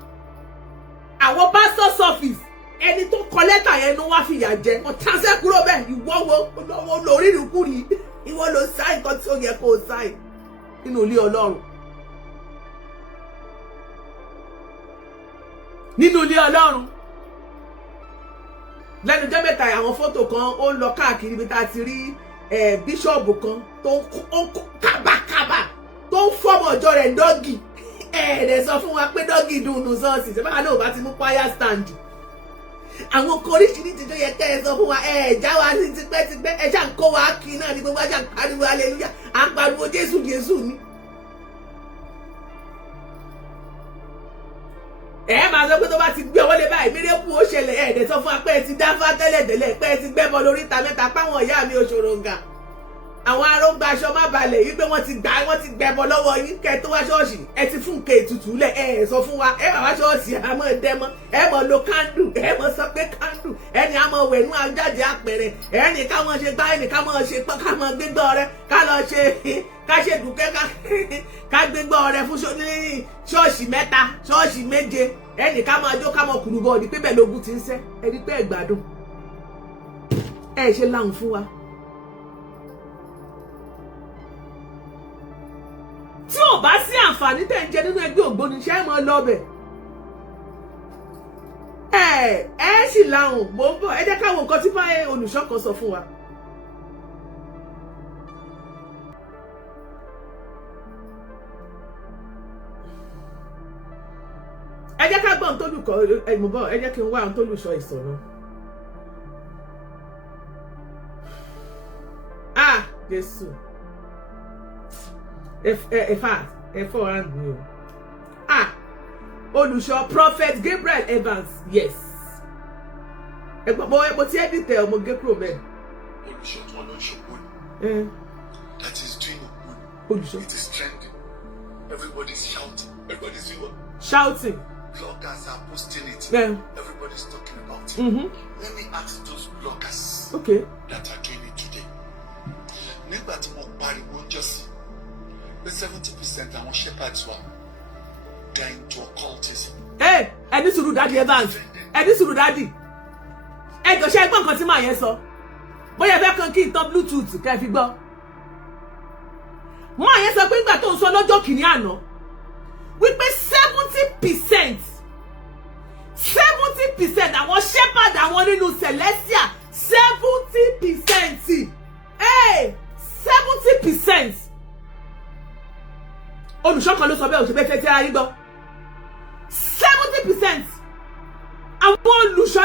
àwọn pastor's office ẹni tó kọ lẹ́tà yẹn ló wá fìyà jẹ wọ́n transfer kúrò bẹ́ẹ̀ ìwọ lórí ìrúkúri ìwọ ló sáì kan tí ó yẹ kó o sáì nínú ilé Ọlọ́run lẹ́nu jẹ́ mẹ́ta àwọn fọ́tò kan ó ń lọ káàkiri bí ta ti rí bíṣọ̀bù kan tó ń kábàkábà tó ń fọ́mọ̀ ọjọ́ rẹ̀ dọ́gì ẹ̀ẹ́dẹ̀ sọ fún wa pé dọ́gì dùn nù sọ́ọ̀sì ṣe báwa náà bá ti mú choir stand àwọn kan oríṣiríṣi tó yẹ kẹ́ ẹ sọ fún wa já wa sí tipẹ́tipẹ́ ẹ ṣáà ń kó wa kí náà ní gbogbo ajá ń pariwo hallelujah à ń pariwo Jésù Jésù ni. ẹ máa sọ pé tó bá ti gbé ọwọ́ lé báyìí mírèkù ó ṣẹlẹ̀ ẹ̀ẹ́dẹ̀ sọ fún wa pé ẹ ti dáfá tẹ́lẹ̀tẹ́lẹ̀ pé ẹ ti gbẹ́bọ lórí ìta mẹ́ta páwọn ìyá mi òṣòròǹgà àwọn arógbá aṣọ má balẹ̀ yìí pé wọ́n ti gbẹ́bọ lọ́wọ́ yín kẹ́ tó wá ṣọ́ọ̀ṣì ẹ ti fún nǹkan ètùtù lẹ̀ ẹ sọ fún wa ẹ wà wá ṣọ́ọ̀ṣì àmọ́ dẹ́mọ́ ẹ mọ̀ lo kándù ẹ mọ̀ sọ pé kándù ẹni àmọ́ wẹ̀nú ajáde àpẹẹrẹ ẹni ká mọ̀ ṣe gbá ẹni ká mọ̀ ṣe pọ́n ká mọ̀ gbégbọ́ rẹ ká lọ ṣe ká ṣe dùkẹ́ ká gbégbọ́ rẹ fún ṣọ́ọ̀ṣì mẹ́ta ṣọ́ọ̀ṣì méje ẹni ká mọ̀ ọjọ́ ká mọ̀ kùrùbọ̀ ọ̀dí pé bẹ́ẹ̀ lógún ti ń sẹ́ ẹni pé ẹ̀gbádùn ẹ ṣe láhùn fún wa. tí ò bá sí àǹfààní tẹ̀ ń jẹ nínú ẹgbẹ́ Ògbóni ṣe é mọ́ lọ́bẹ̀ ẹ sì láhùn mò ń bọ̀ ẹ jẹ́ káwọn nǹkan tí báyẹn olùṣọ́ kan sọ fún wa. ẹ jẹ́ ká gbọ́ ohun tó lùkọ́ mò ń bọ̀ ẹ jẹ́ kí n wá ohun tó lùṣọ́ ìsọ̀rọ̀. Jésù ẹ̀fọ́ hand mi o olùṣọ́ prophet Gabriel Evans yes ẹ̀gbọ́n mo ti edit ọmọ Gabriel bẹ́ẹ̀. olùṣọ́ tó wọn lọ ṣògbóni that is doing Ògbóni olùṣọ́ it is trending everybody is shouting everybody is shouting bloggers are posting it everybody is talking about it let me ask those bloggers that are doing it today nígbà tí mo pariwo ń jọ́sìn 70% àwọn shepherds were going to occultism. ẹni sùúrù dádì Evans ẹni sùúrù dádì ẹjọ ṣe ẹgbọ́n nǹkan tí màá yẹn sọ bóyá fẹ́ kan kí n tan bluetooth kẹ́ fi gbọ́. màá yẹn sọ pé nígbà tó ń sọ lọ́jọ́ kìíní àná wípé 70% àwọn shepherd àwọn nínú celestia 70% 70%. olùṣọ́ kan ló sọ bẹ́ẹ̀ òṣèbẹ́ fẹ́ tí a rí gbọ́ 70% àwọn àwọn olùṣọ́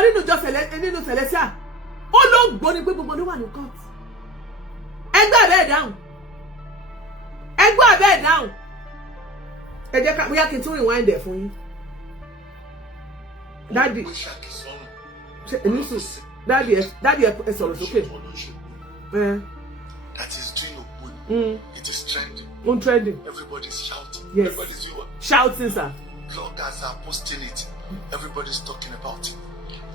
nínú Celestial Ologboni pé gbogbo ló wà ní court. Ẹgbẹ́ abẹ́ dáhùn. Ẹgbẹ́ abẹ́ dáhùn. Ẹ jẹ́ ká bóyá kí n tún rewind ẹ̀ fún yín. Daddy ẹ sọ̀rọ̀ sókè. That is doing Ogboni. It is trending. Trending. Everybody's shouting. Yes. Everybody's shouting, sir. Bloggers are posting it. Everybody's talking about it.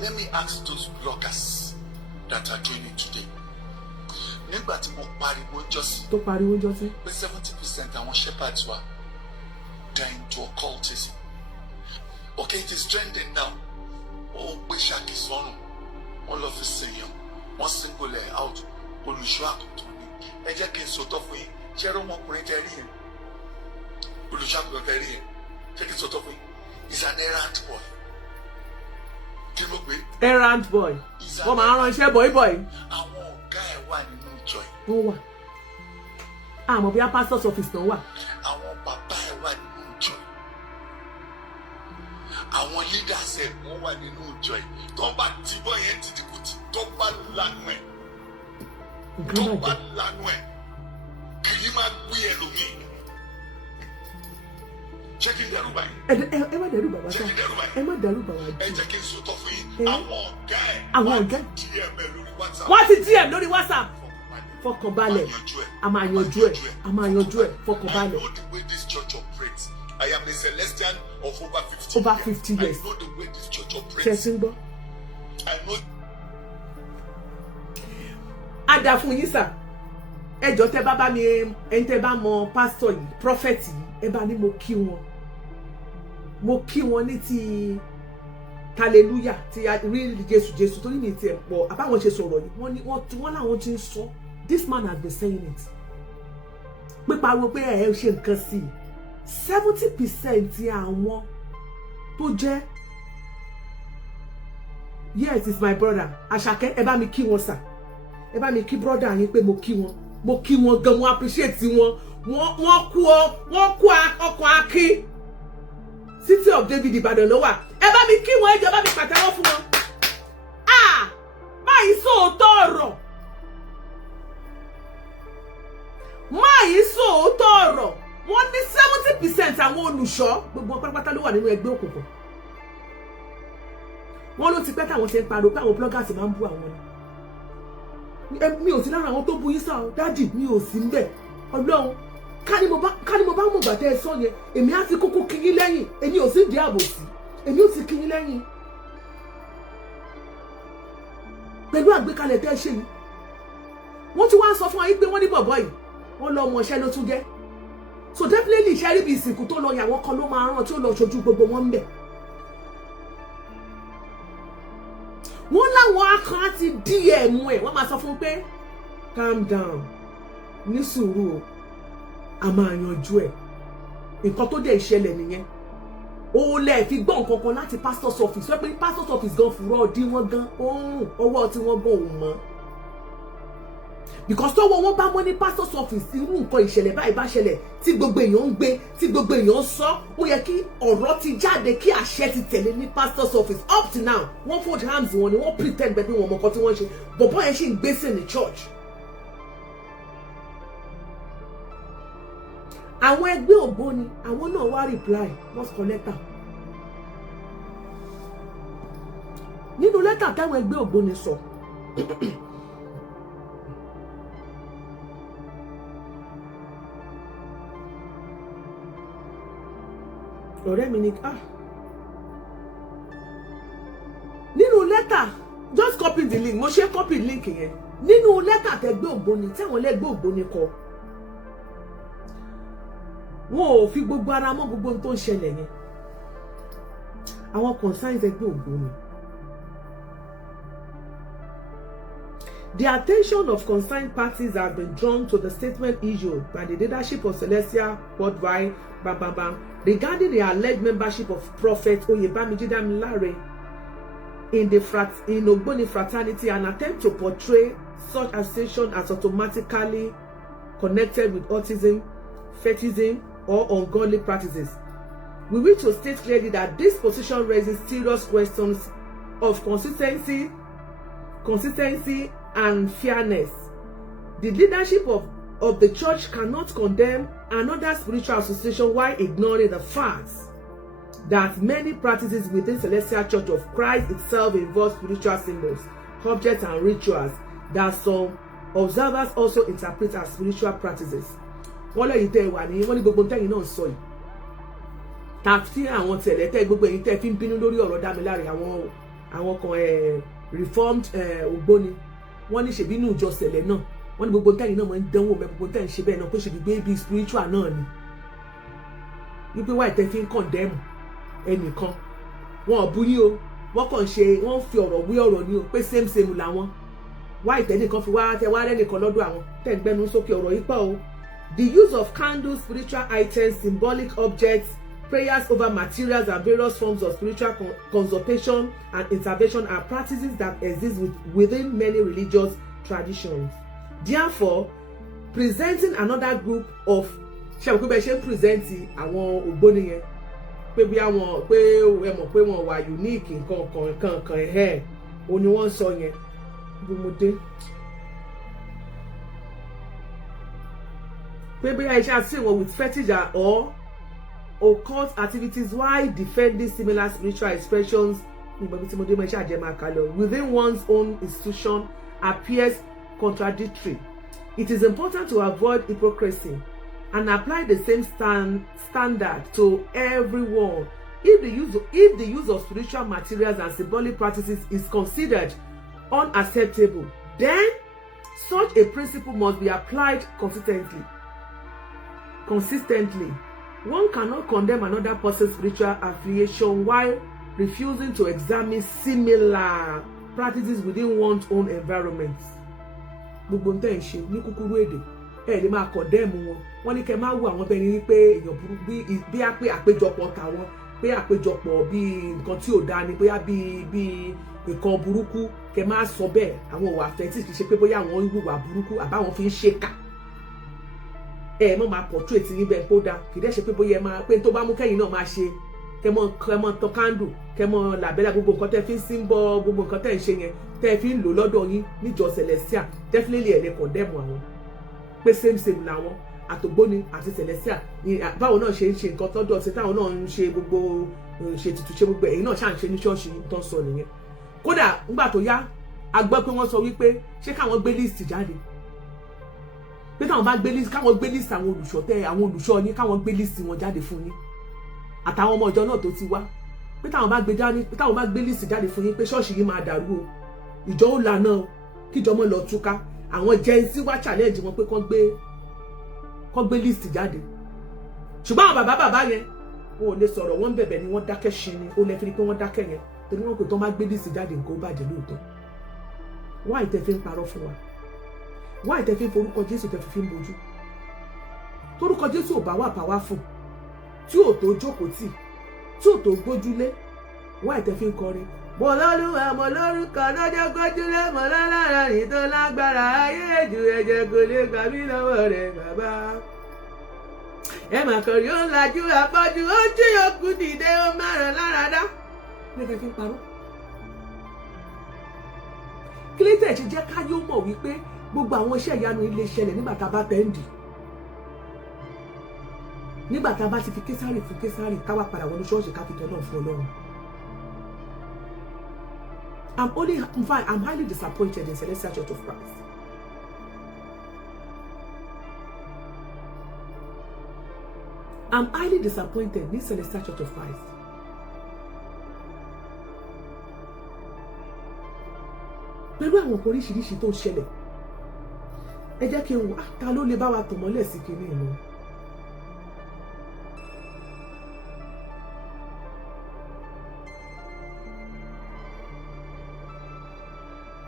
Let me ask those bloggers that are doing it today. Nígbà tí mo pariwo jọ́sí. Tó pariwo jọ́sí. Pé 70% àwọn shepherds were dying to occultism. Okay, it is trending now. Oh, gbé ṣáàkì sọ́run. Wọ́n lọ fi sèyàn. Wọ́n single ẹ̀ out. Olùṣọ́ àgùntàn ni. Ẹ jẹ́ kí n sòótọ́ fún yín. Ṣé ẹ̀rọ ọmọkùnrin tẹ rí yẹn? Olùṣọ́ àgùntàn tẹ rí yẹn. Ṣé kí n sòótọ́ fún yín? He's an errand boy. Kí ló gbé? Errand boy. Wọ́n máa ń ránṣẹ́ boy. Àwọn ọ̀gá ẹ̀ wà nínú ìjọ ẹ̀. Wọ́n wà. Àmọ́ bí a pastor's office náà wà. Àwọn bàbá ẹ̀ wà nínú ìjọ ẹ̀. Àwọn leaders ẹ̀ wọ́n wà nínú ìjọ ẹ̀. Tó bá tibọ̀ yẹn ti dìbò tí tó bá lanu ẹ̀. Tó bá lanu ẹ̀. Kì í máa gbé ẹlòmíì. Ṣé kí n dẹ́rù báyìí? Ẹ má dẹ́rù bàbá sá. Ẹ má dẹ́rù bàbá jù. Ẹ jẹ́ kí n sòótọ́ fún yín. Àwọn ọ̀gá ẹ̀. Àwọn ọ̀gá. DM ẹ̀ lórí WhatsApp. Wọ́n ti DM lórí WhatsApp. Fọkànbalẹ̀. A máa yanjú ẹ̀. A máa yanjú ẹ̀. Fọkànbalẹ̀. I know the way this church operates. I am a Celestian of over 50 years. Over 50 years. I know the way this church operates. Ṣé gbọ́? I know. Ada fún yín sà. Ẹ jọ̀ọ́ tẹ́ bá mi ẹni tẹ́ bá mọ pastor yìí, prophet yìí, ẹ bá ní mo kí wọn. Mo kí wọn ní ti hallelujah ti rí Jésù torí mi ti ẹ̀ pọ̀ àbáwọn ṣe sọ̀rọ̀ yìí wọ́n láwọn ti ń sọ. This man has been saying it. Pé pariwo pé ẹ ṣe nǹkan sí i. 70% ti àwọn tó jẹ́ yes it's my brother Àṣàkẹ́ ẹ bá mi kí wọn sà. Ẹ bá mi kí brother yín pé mo kí wọn gan mo appreciate wọn. Wọ́n kú ọkọ̀ akí. City of David Ìbàdàn ló wà. Ẹ bá mi kí wọn ẹ jọ̀ọ́ bá mi pàtẹ́wọ́ fún wọn. Báyìí sóòótọ́ ọ̀rọ̀. Wọ́n ní 70% àwọn olùṣọ́ gbogbo pátápátá ló wà nínú ẹgbẹ́ òkùnkùn. Wọ́n ló ti pẹ́ táwọn ti ń pariwo pé àwọn bloggers máa ń bú àwọn ni. Mi ò sí lára àwọn tó bú yín sá o dájì mi ò sí ńbẹ̀. Ọlọ́run ká ní mo bá mọ̀ gbà tẹ́ ẹ sọ yẹn èmi á ti kúkú kí yín lẹ́yìn èmi ò sí di àbòsí èmi ò sì kí yín lẹ́yìn. Pẹ̀lú àgbékalẹ̀ tẹ́ ẹ ṣe yìí wọ́n ti wá sọ fún wa yìí pé wọ́n ní bọ̀bọ̀ yìí wọ́n lọ ọmọ iṣẹ́ ló tún jẹ́. So definitely iṣẹ́ rí bí ìsìnkú tó lọ yàwọn kan ló máa rán tí ó lọ ṣojú gbogbo wọn ń bẹ̀. Wọ́n láwọn akàn á ti DM ẹ̀ wọ́n máa sọ fún pé calm down ní sùúrù o a máa yanjú ẹ̀. Nǹkan tó dẹ̀ ṣẹlẹ̀ nìyẹn. Ó lẹ̀ fi gbọ́ nǹkan kan láti pastor's office wọ́n pé pastor's office gan fúrọ́ ọdí wọn gan oorun ọwọ́ tí wọ́n gan ò mọ́. Because tọ́wọ́ wọn bá mọ́ ní pastor's office irú nǹkan ìṣẹ̀lẹ̀ báyìí bá ṣẹlẹ̀ tí gbogbo èèyàn ń gbé tí gbogbo èèyàn ń sọ ó yẹ kí ọ̀rọ̀ ti jáde kí àṣẹ ti tẹ̀lé ní pastor's office up to now wọ́n fold hands wọn ni wọ́n pretend bẹ́ẹ̀ bí wọn mọ̀ nǹkan tí wọ́n ṣe bọ̀bọ́ yẹn ṣì ń gbèsè ní church. Àwọn ẹgbẹ́ Ògbóni àwọn náà wá reply wọ́n kọ lẹ́tà. Nínú lẹ́tà táwọn ẹgbẹ́ Ògbóni sọ ọ̀rẹ́ mi ni nínú lẹ́tà just copy the link mo ṣe copy link yẹn nínú lẹ́tà tẹ́gbẹ́ Ògbóni táwọn lẹ́gbẹ́ Ògbóni kọ wọn ò fi gbogbo ara mọ́ gbogbo ohun tó ń ṣẹlẹ̀ yẹn àwọn concerns ẹgbẹ́ Ògbóni. The attention of concerned parties have been drawn to the statement issued by the leadership of Celestial worldwide regarding the alleged membership of Prophet Oyebamiji Damilare in Ogboni fraternity, an attempt to portray such accusation as automatically connected with autism, fetishism, or ungodly practices. We wish to state clearly that this position raises serious questions of consistency and fairness. The leadership of the church cannot condemn another spiritual association while ignoring the facts that many practices within Celestial Church of Christ itself involve spiritual symbols, objects, and rituals that some observers also interpret as spiritual practices. Wọ́n lẹ́yìn tẹ́ wà ní wọ́n ní gbogbo tẹ́yìn náà sọ yìí. Tàbí àwọn tẹ̀lé tẹ́ gbogbo èyí tẹ́ fi ń bínú lórí ọ̀rọ̀ Dámiláre àwọn kan reformed Ògbóni. Wọ́n ní ṣèbínú ìjọ sẹ̀lẹ̀ náà. Wọ́n ní gbogbo tẹ́yìn náà máa ń dánwò bẹ́ẹ̀ gbogbo tẹ́yìn ṣe bẹ́ẹ̀ náà pé ṣe gbé bí spiritual náà ni. Wípé wáyé tẹ́ fi ń condemn ẹnìkan. Wọn ò bú yín o. Wọ́n kàn ṣe wọ́n fi ọ̀rọ̀ wí ọ̀rọ̀ ni o pé same làwọn. Wáyé tẹ́nìkan fi wá tẹ wá rẹ́nìkan lọ́dọ̀ àwọn tẹ́ ń gbẹ́nu sókè ọ̀rọ̀ yìí pọ̀ o. The use of candles, spiritual items, symbolic objects, prayers over materials, and various forms of spiritual consultation and intervention are practices that exist within many religious traditions. Therefore, presenting another group of presenting àwọn Ògbóni yẹn pé bí àwọn pé ẹ mọ̀ pé wọ́n wà unique nǹkan ẹ̀ o ni wọ́n sọ yẹn bí mo dé. Maybe I shall say with fetish or occult activities while defending similar spiritual expressions within one's own institution appears contradictory. It is important to avoid hypocrisy and apply the same standard to everyone. If the use of spiritual materials and symbolic practices is considered unacceptable, then such a principle must be applied consistently. One cannot condemn another person's spiritual affiliation while refusing to examine similar practices within one's own environment. Gbogbo n tẹ́ ń ṣe ní kúkúrú èdè ẹ lè máa condemn wọn. Wọ́n ní kẹ́ máa wo àwọn bẹ́ẹ̀ ni pé èèyàn burú bí àpéjọpọ̀ tàwọn pé àpéjọpọ̀ bí nǹkan tí ò dáa ni bóyá bí nǹkan burúkú kẹ́ máa sọ bẹ́ẹ̀ àwọn òwà fẹ́tì kì í ṣe pé bóyá àwọn ìwà burúkú àbáwọn fi ń ṣèkà. Mọ́ máa portrait yín bẹ́ẹ̀ kó dáa kì í dẹ́ ṣe pé bóyá máa pé tó bá mú kẹ́yìn náà máa ṣe kẹ́mọ́ tọ́ candle kẹ́mọ́ làbẹ́là gbogbo nǹkan tẹ́ fi ń symbol gbogbo nǹkan tẹ́ ń ṣe yẹn tẹ́ fi ń lò lọ́dọ̀ yín níjọ Celestial definitely ẹ̀ lè condemn àwọn pé same làwọn àtògbóni àti Celestial báwo náà ṣe ń ṣe nǹkan tọ́dọ̀ ṣe táwọn náà ń ṣe gbogbo ṣe tutù ṣe gbogbo ẹ̀yin náà ṣáà ń ṣe ní ṣọ́ọ̀ṣì tó ń sọ nìyẹn. Kódà nígbà tó yá a gbọ́ pé wọ́n sọ wípé ṣé káwọn gbé list jáde pé táwọn bá gbé list káwọn gbé list àwọn olùṣọ́ yín káwọn gbé list wọn jáde fún yín àtàwọn ọmọ ìjọ náà tó ti wá pé táwọn bá gbé list jáde fún yín pé ṣọ́ọ̀ṣì yìí máa dàrú o ìjọ ó lànà o kíjọ mọ́ lọ túká àwọn Gen Z wá challenge wọn pé kán gbé list jáde ṣùgbọ́n àwọn bàbá yẹn wọn ò lè sọ̀rọ̀ wọ́n bẹ̀bẹ̀ ni wọ́n dákẹ́ ṣe ni ó lẹ́fí pé wọ́n dákẹ́ yẹn torí wọn kò tán bá gbé list jáde nǹkan ó bàjẹ́ lóòótọ́ wá ìtẹ́ fi ń parọ́ fún wa wá ìtẹ́ fi ń forúkọ Jésù tẹ́ fi ń bojú torúkọ Jésù ò bá wà powerful tí ò tó jókòó tì tí ò tó gbójúlé wá ìtẹ́ fi ń kọrin mo lórúkọ lọ́jọ́ gbójúlé mo lọ́lára rìn tó lágbára ayé jù ẹ̀jẹ̀ kò lè gbà mí lọ́wọ́ rẹ̀ bàbá ẹ mà kàn rí ó lajú àpọ̀jù ó jí òkú dìde ó márùn lára dá lẹ́fẹ̀ẹ́ fi ń parọ́ kí ló tẹ̀ ṣe jẹ́ ká yóò mọ̀ wípé gbogbo àwọn iṣẹ́ ìyanu ilé ṣẹlẹ̀ nígbà tá a bá tẹ́ǹdì nígbà tá a bá ti fi Késárì fún Késárì káwá padà wọnú ṣọ́ọ̀ṣì ká fi tọ́lọ̀ fún Ọlọ́run. I'm highly disappointed in Celestial Church of Christ. I'm highly disappointed in Celestial Church of Christ. Pẹ̀lú àwọn nǹkan oríṣiríṣi tó ń ṣẹlẹ̀ ẹ jẹ́ kí n wò ta ló lè bá wa tọ̀ mọ́lẹ̀ sí kinní ìlú.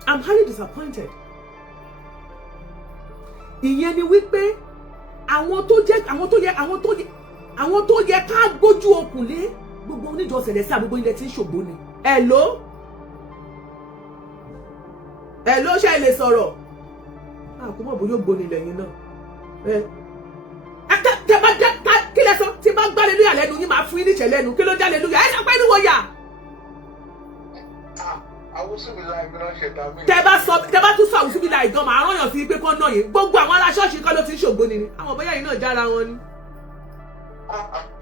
I'm highly disappointed. Ìyẹn ni wípé àwọn tó yẹ ká gbójú okùn lé gbogbo oníjọ Celestial gbogbo ilẹ̀ tí ń ṣògbó ni. Hello ṣe lè sọ̀rọ̀ àkómọ̀ bóyá ògbóni lẹ́yìn náà tẹ bá jẹ́ kí lẹ sọ tí bá gbá hallelujah lẹ́nu yín máa fún yín níṣẹ́ lẹ́nu kí ló já hallelujah ẹ sọ pé inú wo yà. tẹ́ bá tún sọ àwùsùbìlà ìgan màá rányàn sí pé kán náà yìí gbogbo àwọn ará ṣọ́ọ̀ṣì kan ló ti ń ṣògbóni ni àwọn bóyá yìí náà jára wọn ni.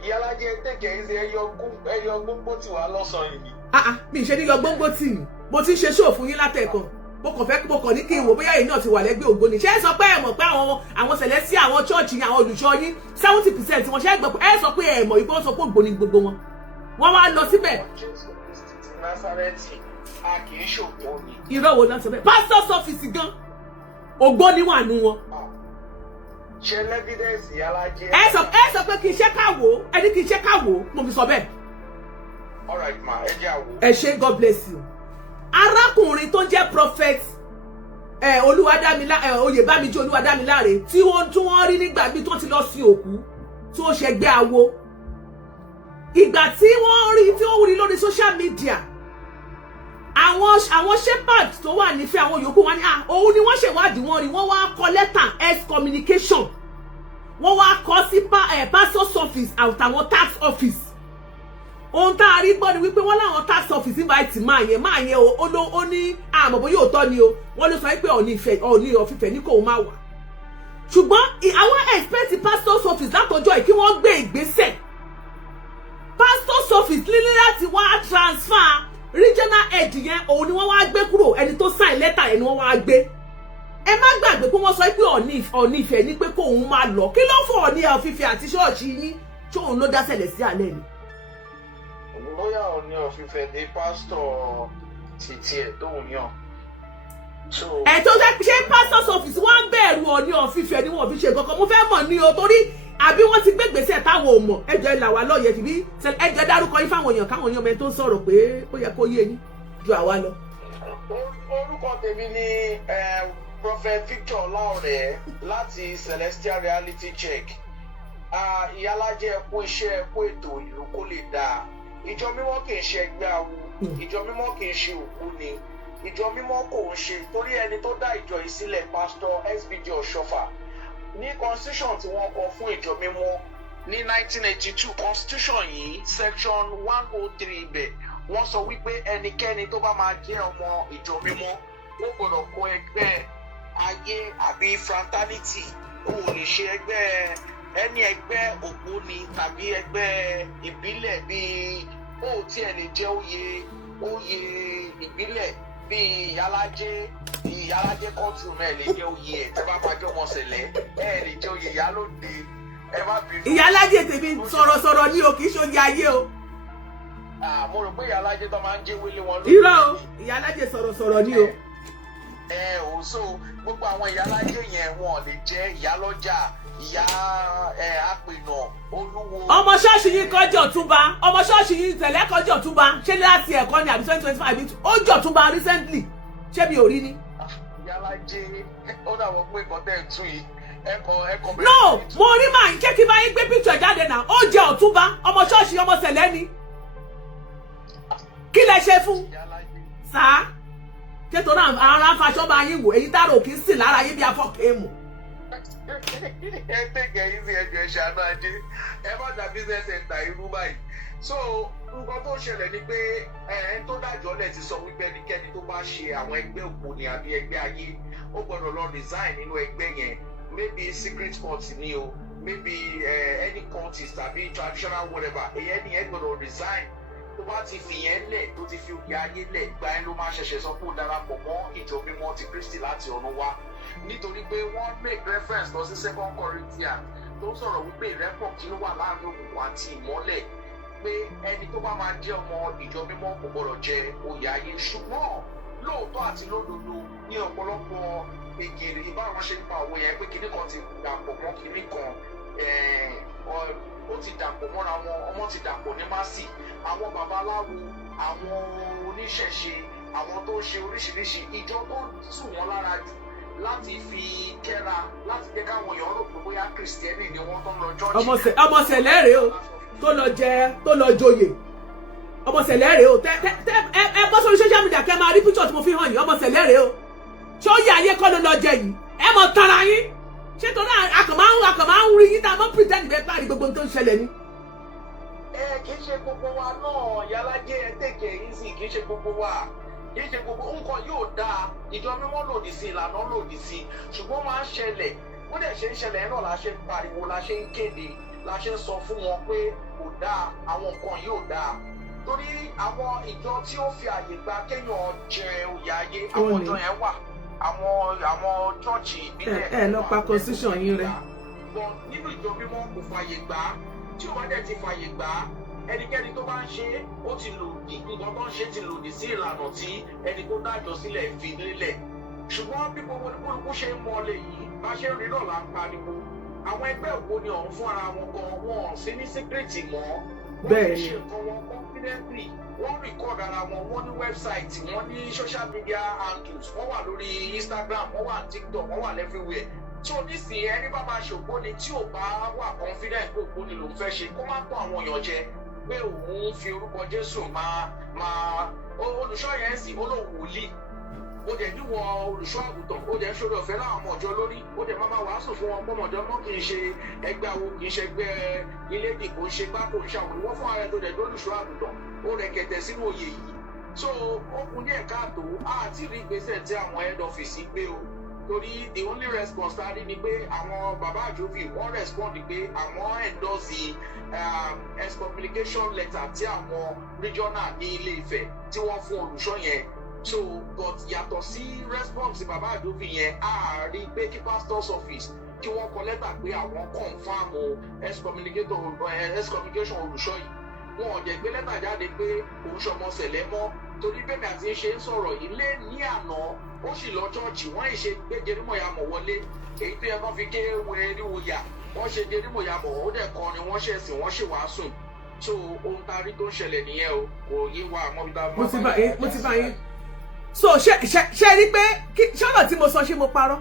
Ìyálájẹ tẹ̀kẹ̀ ẹ̀ ṣe ẹyọ gbogbo tí wàá lọ́sàn-án yìí. Mi ì ṣe ní yọ gbogbo tì mí mo ti ń ṣe ṣòfò fún yín látẹ̀kọ̀ mo kàn ní kí n wò bóyá yìí náà ti wà lẹ́gbẹ̀ẹ́ ògbóni ṣé ẹ sọ pé ẹ mọ̀ pé àwọn sẹ̀lẹ́sì àwọn ṣọ́ọ̀ṣì àwọn olùṣọ́ yín 70% wọn ṣe é gbọ́ ẹ sọ pé ẹ mọ̀ ìbọn sọ pé ògbóni gbogbo wọn wá lọ síbẹ̀. Násárẹ́tì a kì í ṣògbó ni. irọ́ wo náà sọ bẹ́ẹ̀ pastor's office gan ògbóni wà nù wọn. ṣe lẹ́bídẹ́ǹsì Ìyálájẹ. ẹ sọ pé kí n ṣe káwó ẹni kí n ṣe káwó mo fi sọ bẹ́ẹ̀. all right ma ẹ jẹ́ àwò. ẹ ṣé God bless you. arákùnrin tó jẹ́ prophet Oyèbámijí Olúwadámiláre tí wọ́n rí nígbà bí tó ti lọ sí òkú tí ó ṣẹgbẹ́ awo ìgbà tí wọ́n rí lórí social media àwọn shepherd tó wà nífẹ̀ẹ́ àwọn yòókù wọn ni òun ni wọ́n ṣèwádìí wọn rí wọ́n wá kọ lẹ́tà excommunication wọ́n wá kọ sí pastor's office àtàwọn tax office ohun tá a rí gbọ́ ni wípé wọ́n láwọn tax office invite máa yẹn ó ní àmọ́ bóyá òótọ́ ni o wọ́n ló sọ pé Ọọ̀ni of Ifẹ̀ ní kò má wà ṣùgbọ́n àwọn expect pastor's office látọjọ́ yìí kí wọ́n gbé ìgbésẹ̀ pastor's office lílé láti wá transfer regional head yẹn òun ni wọ́n wá gbé kúrò ẹni tó sign letter yẹn ni wọ́n wá gbé ẹ má gbàgbé pé wọ́n sọ pé Ọọ̀ni Ifẹ̀ ní pé kóun máa lọ kí ló fọ Ọọ̀ni of Ifẹ̀ àti ṣọ́ọ̀ṣì yín tí òun ló dá ṣẹlẹ̀ sí alẹ́ ni. bóyá Ọọ̀ni of Ifẹ̀ ní pásítọ̀ títí ẹ̀ tóun yàn. ẹ̀ tó ṣe pastor's office wọ́n ń bẹ̀rù Ọọ̀ni of Ifẹ̀ ni wọ́n fi ṣe kankan mo fẹ́ mọ̀ ní o torí àbí wọ́n ti gbé gbèsè táwọn ò mọ̀ ẹjọ́ ìlà wà lọ́yẹ̀ tìbí ẹjọ́ dárúkọ yín fáwọn èèyàn káwọn èèyàn mẹ́rin tó ń sọ̀rọ̀ pé ó yẹ kó yé yín ju àwa lọ. orúkọ tèmi ni Prophet Victor Ọláọ̀rẹ́ láti Celestial Reality Check. Ìyálájẹ kú iṣẹ́ kú ètò ìlú kó lè dáa ìjọ mímọ́ kì í ṣe ẹgbẹ́ awo ìjọ mímọ́ kì í ṣe òkú ni ìjọ mímọ́ kò ń ṣe torí ẹni tó dá ìjọ yìí sílẹ̀ Pastor SBJ Ọ̀ṣọ́fà ní constitution tí wọ́n kọ fún ìjọ mímọ́ ní 1982 constitution yìí section 103 ibẹ̀ wọ́n sọ wípé ẹnikẹ́ni tó bá máa jẹ́ ọmọ ìjọ mímọ́ ó gbọ́dọ̀ kọ ẹgbẹ́ ayé àbí fraternity kò lè ṣe ẹgbẹ́ ògbóni tàbí ẹgbẹ́ ìbílẹ̀ bíi ó tiẹ̀ lè jẹ́ oyè ìbílẹ̀ bíi ìyálájẹ kọ́tù mẹ́ lè jẹ́ oyè ẹ̀ tẹ́ bá máa jẹ́ ọmọ ṣẹlẹ̀ ẹ̀ lè jẹ́ oyè ìyálóde ẹ má bínú. ìyálájẹ tèmi sọ̀rọ̀sọ̀rọ̀ ni o kì í ṣe oyè ayé o. mo rò pé ìyálájẹ tó máa ń jẹ́ wélé wọn lóde. irọ́ o ìyálájẹ sọ̀rọ̀sọ̀rọ̀ ni o. ò so gbogbo àwọn ìyálájẹ yẹn wọn lè jẹ́ ìyálọ́jà ìyá àpènà olúwo. ọmọ ṣọ́ọ̀ṣì yìí kọjọ túnba ọmọ ṣọ́ọ̀ṣì yìí tẹ̀lé kọjọ túnba ṣé láti ẹ̀kọ́ ni àbí 2025 ó jọ túnba recently ṣé mi ò rí ni. Ìyálájẹ ó dàbọ̀ pé nǹkan tẹ̀ ń tú yìí ẹ̀kọ́ bẹ̀rẹ̀. no mo rí màá ń kékeré báyìí gbé picture jáde náà ó jẹ ọ̀túnba ọmọ ṣọ́ọ̀ṣì ọmọ sẹ̀lẹ̀ ni kí lẹ ṣe fún sáà kẹtọ náà ara ń faṣọ bá yín wò èyí tá rò kí ń sìn lára yín bí afọkẹ́mù. ẹ tẹ̀gẹ̀ yín sí ẹjọ́ ṣàánú ajé ẹ má dá business center irú báyìí so nǹkan tó ṣẹlẹ̀ ni pé ẹni tó dájọ́ lẹ̀ ti sọ wípé ẹnikẹ́ni tó bá ṣe àwọn ẹgbẹ́ ògbóni àbí ẹgbẹ́ ayé ó gbọ́dọ̀ lọ resign nínú ẹgbẹ́ yẹn maybe secret court ni o maybe any contest tàbí traditional whatever èyẹ ni ẹ gbọ́dọ̀ resign tó bá ti fi yẹn lẹ̀ tó ti fi òkè ayé lẹ̀ gba ẹ ló máa ṣẹ̀ṣẹ̀ sọ pé ó darapọ̀ mọ́ ìjọ mímọ́ ti Kristi láti ọ̀run wá nítorí pé wọ́n make reference lọ sí 2 Corinthians tó sọ̀rọ̀ wípé ìrẹ́pọ̀ kí ló wà láàrin òkùnkùn àti ìmọ́lẹ̀ pé ẹni tó bá máa jẹ́ ọmọ ìjọ mímọ́ kò gbọ́dọ̀ jẹ oyè ayé ṣùgbọ́n lóòótọ́ àti lódodo ní ọ̀pọ̀lọpọ̀ ègèrè báwọn ṣe ń pa òwe yẹn pé kinní kan ti dàpọ̀ mọ́ kinní kan ó ti dàpọ̀ mọ́ra wọn ọmọ ti dàpọ̀ ní másì àwọn babaláwo àwọn oníṣẹ̀ṣe àwọn tó ṣe oríṣiríṣi ìjọ tó tù wọ́n lára jù láti fi kẹ́ra láti jẹ́ káwọn èèyàn rò pé bóyá kìrìsìtẹ́nì ni wọ́n tó ń lọ jọ́ọ̀jì. ọmọ sẹ̀lẹ̀ rèé o tó lọ joyè ọmọ sẹ̀lẹ̀ rèé o ẹ bọ́ sórí social media kẹ́ máa rí picture tí mo fi hàn yín ọmọ sẹ̀lẹ̀ rèé o ṣé ó yẹ ayé kọ́ ló lọ jẹ yìí ẹ mọ̀ tara yín ṣé tó náà akọ̀ máa ń rí yín tá a mọ̀ pretend bẹ́ẹ̀ bá rí gbogbo tó ń ṣẹlẹ̀ ni. kì í ṣe gbogbo wa náà Ìyálájẹ ẹ tẹ̀kẹ̀ yín sí kì í ṣe gbogbo wa kì í ṣe gbogbo nǹkan yóò dáa ìjọ mímọ́ lòdì sí ìlànà lòdì sí ṣùgbọ́n máa ń ṣẹlẹ̀ bó dẹ̀ ṣe ń ṣẹlẹ̀ náà la ṣe ń pariwo la ṣe ń kéde la ṣe ń sọ fún wọn pé kò dáa àwọn nǹkan yóò dáa torí àwọn ìjọ tí ó fi àyè gba kéèyàn jẹ oyè ayé àwọn ìjọ yẹn wà àwọn chọ́ọ̀chì ìbílẹ̀ ẹ lọ pa constitution yín rẹ. wọn nínú ìjọ mímọ́ kò fàyè gbà tí ò bá dẹ̀ ti fàyè gbà ẹnikẹ́ni tó bá ń ṣe ó ti lòdì nǹkan tó ń ṣe ti lòdì sí ìlànà tí ẹni tó dájọ́ sílẹ̀ fi lélẹ̀ ṣùgbọ́n bí gbogbo oníkúlùkù ṣe ń mọ́lẹ̀ yìí bá ṣe ń rí náà là ń pariwo àwọn ẹgbẹ́ ògbó ni ọ̀hún fún ara wọn gan wọn sí ní síkírìtì mọ́ bẹ́ẹ̀ ni wọ́n ṣe nǹkan wọn confidently wọ́n record ara wọn wọ́n ní website wọ́n ní social media handles wọ́n wà lórí Instagram wọ́n wà TikTok wọ́n wà everywhere tó nísìnyí ẹni bá máa ṣògbóni tí ò bá wà confident pé ògbóni lòún fẹ́ ṣe kó má tọ́ àwọn èèyàn jẹ pé òun fi orúkọ Jésù máa olùṣọ́ yẹn sì ó lóun wòlíì ó dẹ̀ níwọ̀n olùṣọ́ àgùntàn ó dẹ̀ ń ṣòro ọ̀fẹ́ láwọn ọmọ ọ̀jọ́ lórí ó dẹ̀ máa wàásù fún wọn pọ́mọ̀jọ́ mọ́ kì í ṣe ẹgbẹ́ awo kì í ṣe ẹgbẹ́ ilé ìdìbò ṣe gbá kò ń ṣàwọn ìwọ́n fún ara tó dẹ̀ lólùṣọ́ àgùntàn ó rẹ̀ kẹ̀tẹ̀ sínú oyè yìí so ó kún ní ẹ̀ka àtò àti rí ìgbésẹ̀ tí àwọn head office gbé o torí the only response tá a rí ni pé àwọn bàbá àjòfì wọ́n respond pé àwọn endorse excommunication letter tí àwọn regional ní Ilé Ifẹ̀ tí wọ́n fún olùṣọ́ yẹn so but yàtọ̀ sí response bàbá àjòfì yẹn a rí pé kí pastor's office kí wọ́n kọ lẹ́tà pé àwọn confam excommunication olùṣọ́ yìí wọn ò jẹ́ gbé lẹ́tà jáde pé òun ṣọmọ sẹ̀lẹ̀ mọ́ torí bẹ́ẹ̀ àti ṣe ń sọ̀rọ̀ yìí lé ní àná ó sì lọ chọ́ọ̀chì wọ́n ì ṣe gbé jerímọ̀yàmọ̀ wọlé èyí tó yẹ kó fi ké wẹ́ẹ́ríwò yà wọ́n ṣe jerímọ̀yàmọ̀ ó dẹ̀ kọrin wọ́n ṣẹ̀sìn wọ́n ṣe wàásù so ohun tá a rí tó ń ṣẹlẹ̀ nìyẹn o kò yé wa àmọ́ bí tá a mo ti bá yín so ṣe rí pé ṣọ́nà tí mo sọ ṣé mo parọ́.